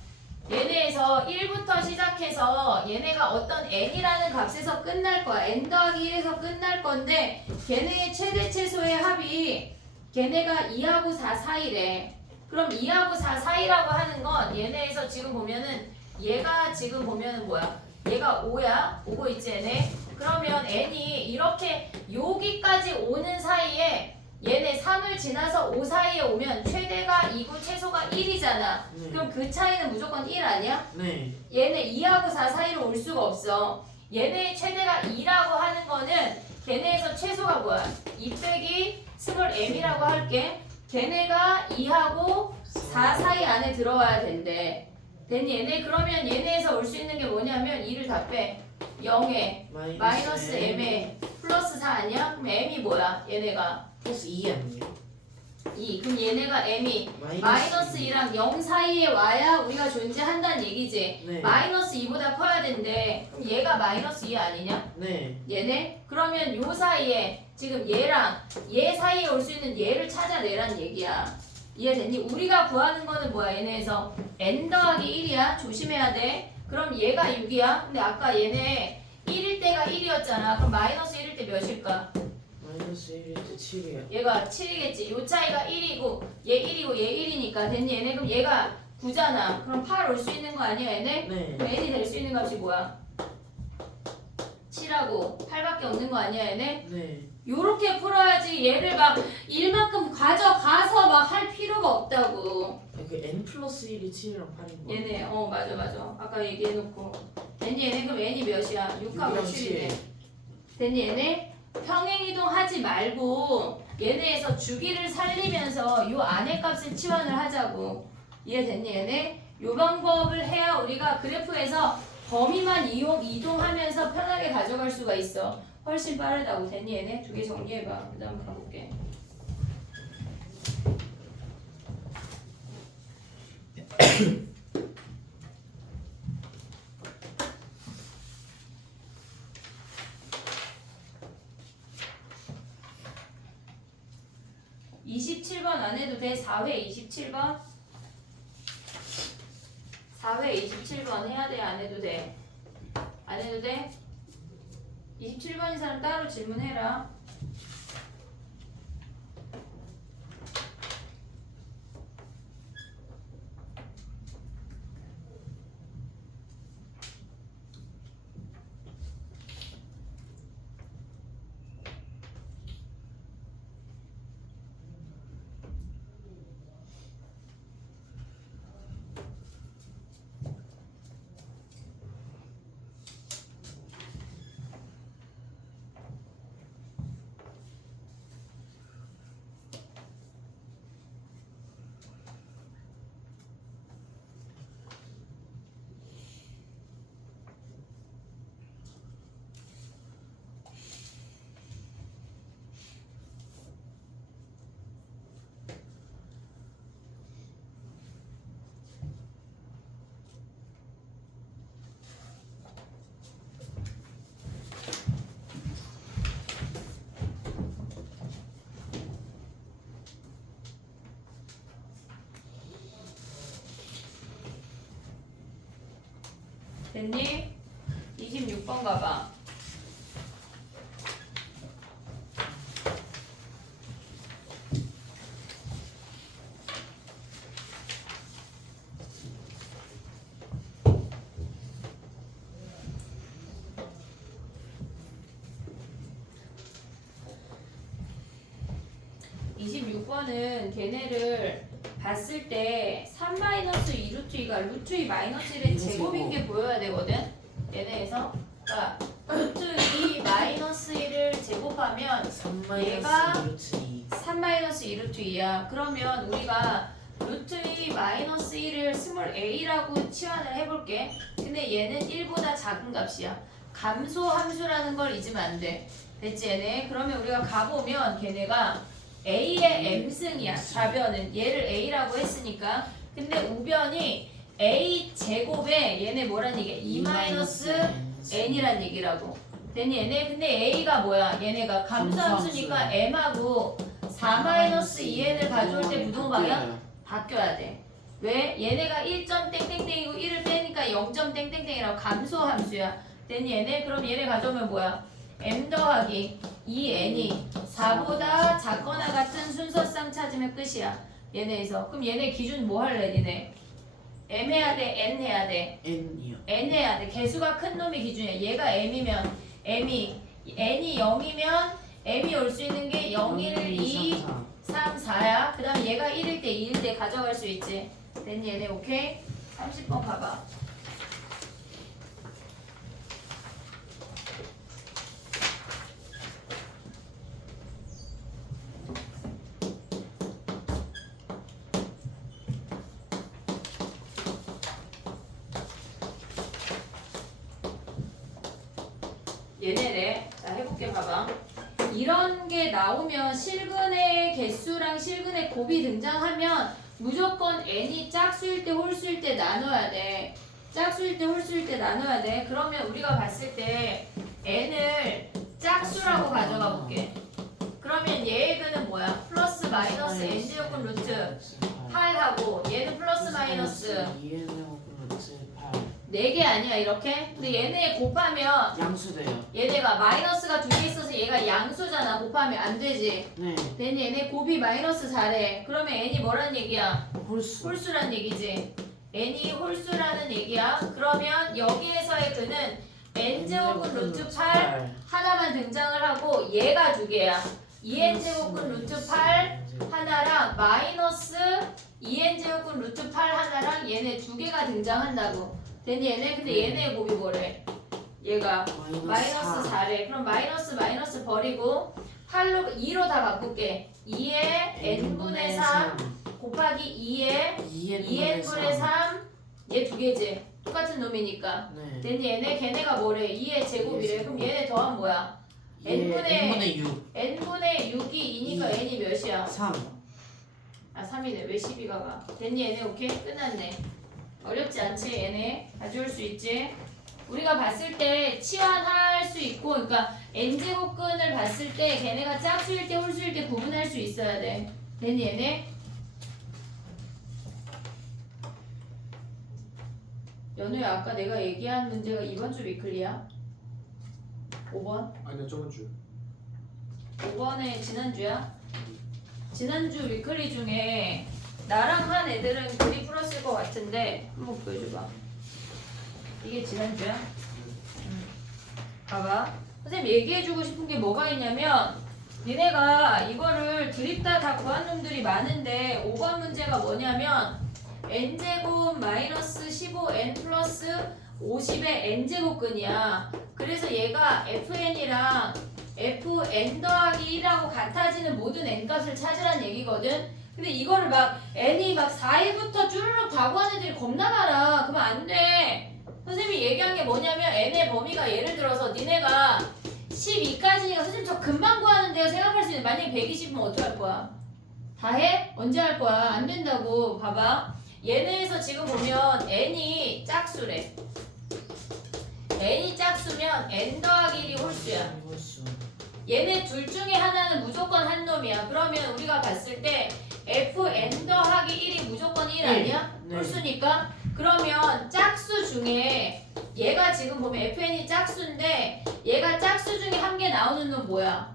얘네에서 1부터 시작해서 얘네가 어떤 n이라는 값에서 끝날 거야. n 더하기 1에서 끝날 건데 걔네의 최대 최소의 합이 걔네가 2하고 4 사이래. 그럼 2하고 4 사이라고 하는 건 얘네에서 지금 보면은 얘가 지금 보면은 뭐야? 얘가 5야. 오고 있지 얘네. 그러면 n이 이렇게 여기까지 오는 사이에 얘네 3을 지나서 5 사이에 오면 최대가 2고 최소가 1이잖아. 네. 그럼 그 차이는 무조건 1 아니야? 네. 얘네 2하고 4 사이로 올 수가 없어. 얘네의 최대가 2라고 하는 거는 걔네에서 최소가 뭐야? 2 빼기 스몰 m이라고 할게. 걔네가 2하고 4 사이 안에 들어와야 된대. 됐니 얘네? 그러면 얘네에서 올 수 있는 게 뭐냐면 2를 다 빼. 0에 마이너스 m에 플러스 4 아니야? 그럼 m이 뭐야? 얘네가 플러스 2 아니에요? 2. 그럼 얘네가 m이 마이너스 2랑 0 사이에 와야 우리가 존재한다는 얘기지. 네. 마이너스 2보다 커야 된대. 그럼 얘가 마이너스 2 아니냐? 네. 얘네? 그러면 요 사이에 지금 얘랑 얘 사이에 올 수 있는 얘를 찾아내라는 얘기야. 이해됐니? 우리가 구하는 거는 뭐야? 얘네에서 n 더하기 1이야. 조심해야 돼. 그럼 얘가 6이야. 근데 아까 얘네 1일 때가 1이었잖아. 그럼 마이너스 1일 때 몇일까? 마이너스 1일 때 7이에요. 얘가 7이겠지. 요 차이가 1이고 얘 1이고 얘 1이니까 됐니? 얘네 그럼 얘가 9잖아. 그럼 8 올 수 있는 거 아니야 얘네? 네. 그럼 n이 될 수 있는 값이 뭐야? 7하고 8밖에 없는 거 아니야 얘네? 네. 요렇게 풀어야지 얘를 막 일만큼 가져가서 막 할 필요가 없다고. 그 n 플러스 1이 7이랑 8인 거. 얘네 맞아 아까 얘기해놓고 됐니 얘네? 그럼 n이 몇이야? 6하고 7이네. 됐니 얘네? 평행이동 하지 말고 얘네에서 주기를 살리면서 요 안에 값을 치환을 하자고. 이해됐니 얘네? 요 방법을 해야 우리가 그래프에서 범위만 이동하면서 편하게 가져갈 수가 있어. 훨씬 빠르다고. 됐니 얘네? 두 개 정리해봐. 그 다음 가볼게. (27번) 안 해도 돼? 4회 27번? 4회 27번 해야 돼? 안 해도 돼? 안 해도 돼? 27번인 사람 따로 질문해라. 됐니? 26번 가봐. (26번은) 걔네를 봤을 때 3-2 루트 2가 루트 2 마이너스 1의 제곱인 게 보여야 되거든. 얘네에서 그러니까 루트 2 마이너스 1을 제곱하면 3 얘가 루트 2 3-2 루트 2야. 그러면 우리가 루트 2 마이너스 1을 스몰 a라고 치환을 해볼게. 근데 얘는 1보다 작은 값이야. 감소 함수라는 걸 잊으면 안 돼. 됐지 얘네? 그러면 우리가 가보면 걔네가 a의 m승이야. 좌변은 얘를 a라고 했으니까. 근데 우변이 a 제곱에 얘네 뭐란 얘기야? 2 마이너스 n이란 얘기라고. 됐니 얘네? 근데 a가 뭐야? 얘네가 감소함수니까 m하고 4-2n을 가져올 때 부동 방향 바뀌어야 돼. 왜? 얘네가 1점 땡땡땡이고 1을 빼니까 0점 땡땡땡이라고 감소함수야. 됐니 얘네? 그럼 얘네 가져오면 뭐야? m 더하기 2n이 4보다 작거나 같은 순서상 찾으면 끝이야. 얘네에서. 그럼 얘네 기준 뭐 할래 니네? m 해야 돼? n 해야 돼? n이요. n 해야 돼. 개수가 큰 놈이 기준이야. 얘가 m이면 n이 0이면 m이 올 수 있는 게 0, 1, 2, 3, 4야. 그 다음 얘가 1일 때 2일 때 가져갈 수 있지. 됐니 얘네? 오케이? 30번 가봐. 얘네래. 자 해볼게. 봐봐. 이런 게 나오면 실근의 개수랑 실근의 곱이 등장하면 무조건 n이 짝수일 때 홀수일 때 나눠야 돼. 짝수일 때 홀수일 때 나눠야 돼. 그러면 우리가 봤을 때 n을 짝수라고 가져가 볼게. 그러면 얘의 근은 뭐야? 플러스 마이너스 n제곱분 루트 8하고 얘는 플러스 마이너스 2n제곱 루트 8 4개 아니야 이렇게? 근데 얘네 곱하면 양수돼요. 얘네가 마이너스가 2개 있어서 얘가 양수잖아. 곱하면 안 되지. 네. then 얘네 곱이 마이너스 4래. 그러면 n이 뭐란 얘기야? 홀수. 홀수란 얘기지. n이 홀수라는 얘기야. 그러면 여기에서의 그는 n제곱분 루트 8 하나만 등장을 하고 얘가 2개야. 2n제곱분 루트 8 하나랑 마이너스 2n제곱분 루트 8 하나랑 얘네 2개가 등장한다고. 됐니 얘네? 근데 얘네의 곱이 뭐래? 얘가 마이너스 4래. 그럼 마이너스 버리고 8로 2로 다 바꿀게. 2에 n분의 3 곱하기 2에 2n분의 3 얘 2개지. 똑같은 놈이니까. 네. 됐니 얘네? 걔네가 뭐래? 2의 제곱이래. 그럼 얘네 더하면 뭐야? n분의 6 n분의 6이 2니까 n이 몇이야? 3 아 3이네. 왜 12가 가? 됐니 얘네? 오케이? 끝났네. 어렵지 않지 얘네? 가져올 수 있지? 우리가 봤을 때 치환할 수 있고 그러니까 n제곱근을 봤을 때 걔네가 짝수일 때 홀수일 때 구분할 수 있어야 돼. 됐니 얘네? 연우야 아까 내가 얘기한 문제가 이번 주 위클리야? 5번? 아니요 저번 주 5번에 지난주야? 지난주 위클리 중에 나랑 한 애들은 글이 풀었을 것 같은데 한번 보여줘봐. 이게 지난주야? 봐봐. 선생님 얘기해주고 싶은 게 뭐가 있냐면 니네가 이거를 드립다 다 구한 놈들이 많은데 5번 문제가 뭐냐면 n제곱 마이너스 15n 플러스 50의 n제곱근이야. 그래서 얘가 fn이랑 fn 더하기 1하고 같아지는 모든 n값을 찾으란 얘기거든. 근데 이거를 막 n이 막 4위부터 쭈르륵 다 구한 애들이 겁나 많아. 그러면 안 돼. 선생님이 얘기한 게 뭐냐면 n의 범위가 예를 들어서 니네가 12까지니까 선생님 저 금방 구하는데요 생각할 수 있는 만약에 120이면 어떡할 거야? 다 해? 언제 할 거야? 안 된다고. 봐봐. 얘네에서 지금 보면 n이 짝수래. n이 짝수면 n 더하기 1이 홀수야. 얘네 둘 중에 하나는 무조건 한 놈이야. 그러면 우리가 봤을 때 fn 더하기 1이 무조건 1 아니야? 네. 홀수니까. 그러면 짝수 중에 얘가 지금 보면 fn이 짝수인데 얘가 짝수 중에 한 개 나오는 놈 뭐야?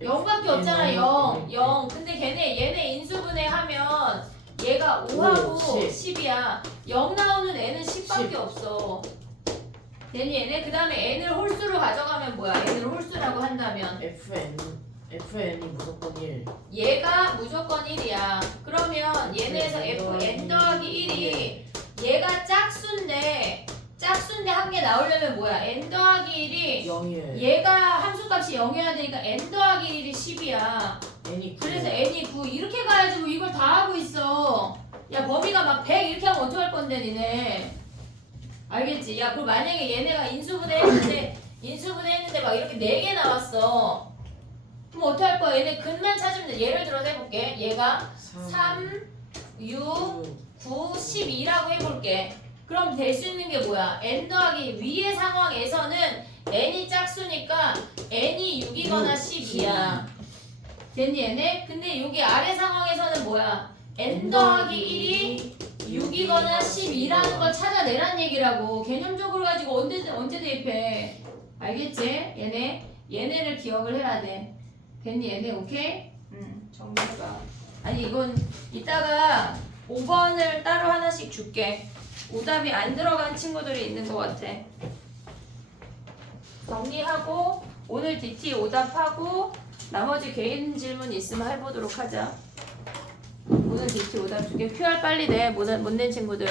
0밖에 없잖아. 0. 근데 얘네 인수분해 하면 얘가 5하고 10이야. 0 나오는 애는 10밖에 없어. 됐니 얘네? 그 다음에 n을 홀수로 가져가면 뭐야? n을 홀수라고 한다면 FN이 무조건 1. 얘가 무조건 1이야. 그러면 얘네에서 fn 더하기 1이 얘가 짝수인데 한 개 나오려면 뭐야? n 더하기 1이 0이에요. 얘가 함수값이 0이어야 되니까 n 더하기 1이 10이야. N이 9. 그래서 n이 9 이렇게 가야지 뭐 이걸 다 하고 있어. 야 범위가 막 100 이렇게 하면 어떡할 건데 니네. 알겠지? 야 그럼 만약에 얘네가 인수분해 했는데 막 이렇게 4개 나왔어. 그럼 어떡할 거야? 얘네 근만 찾으면 돼. 예를 들어서 해볼게. 얘가 3, 6, 9, 12라고 해볼게. 그럼 될 수 있는 게 뭐야? n 더하기 위의 상황에서는 n이 짝수니까 n이 6이거나 10이야. 됐니 얘네? 근데 여기 아래 상황에서는 뭐야? n 더하기 1이 6이거나 10이라는 걸 찾아내란 얘기라고. 개념적으로 가지고 언제 대입해? 알겠지? 얘네를 기억을 해야 돼. 됐니 얘네? 오케이? 정리해봐. 아니 이건 이따가 5번을 따로 하나씩 줄게. 오답이 안 들어간 친구들이 있는 것 같아. 정리하고 오늘 DT 오답하고 나머지 개인 질문 있으면 해보도록 하자. 오늘 DT 오답 줄게. QR 빨리 내. 못 낸 친구들.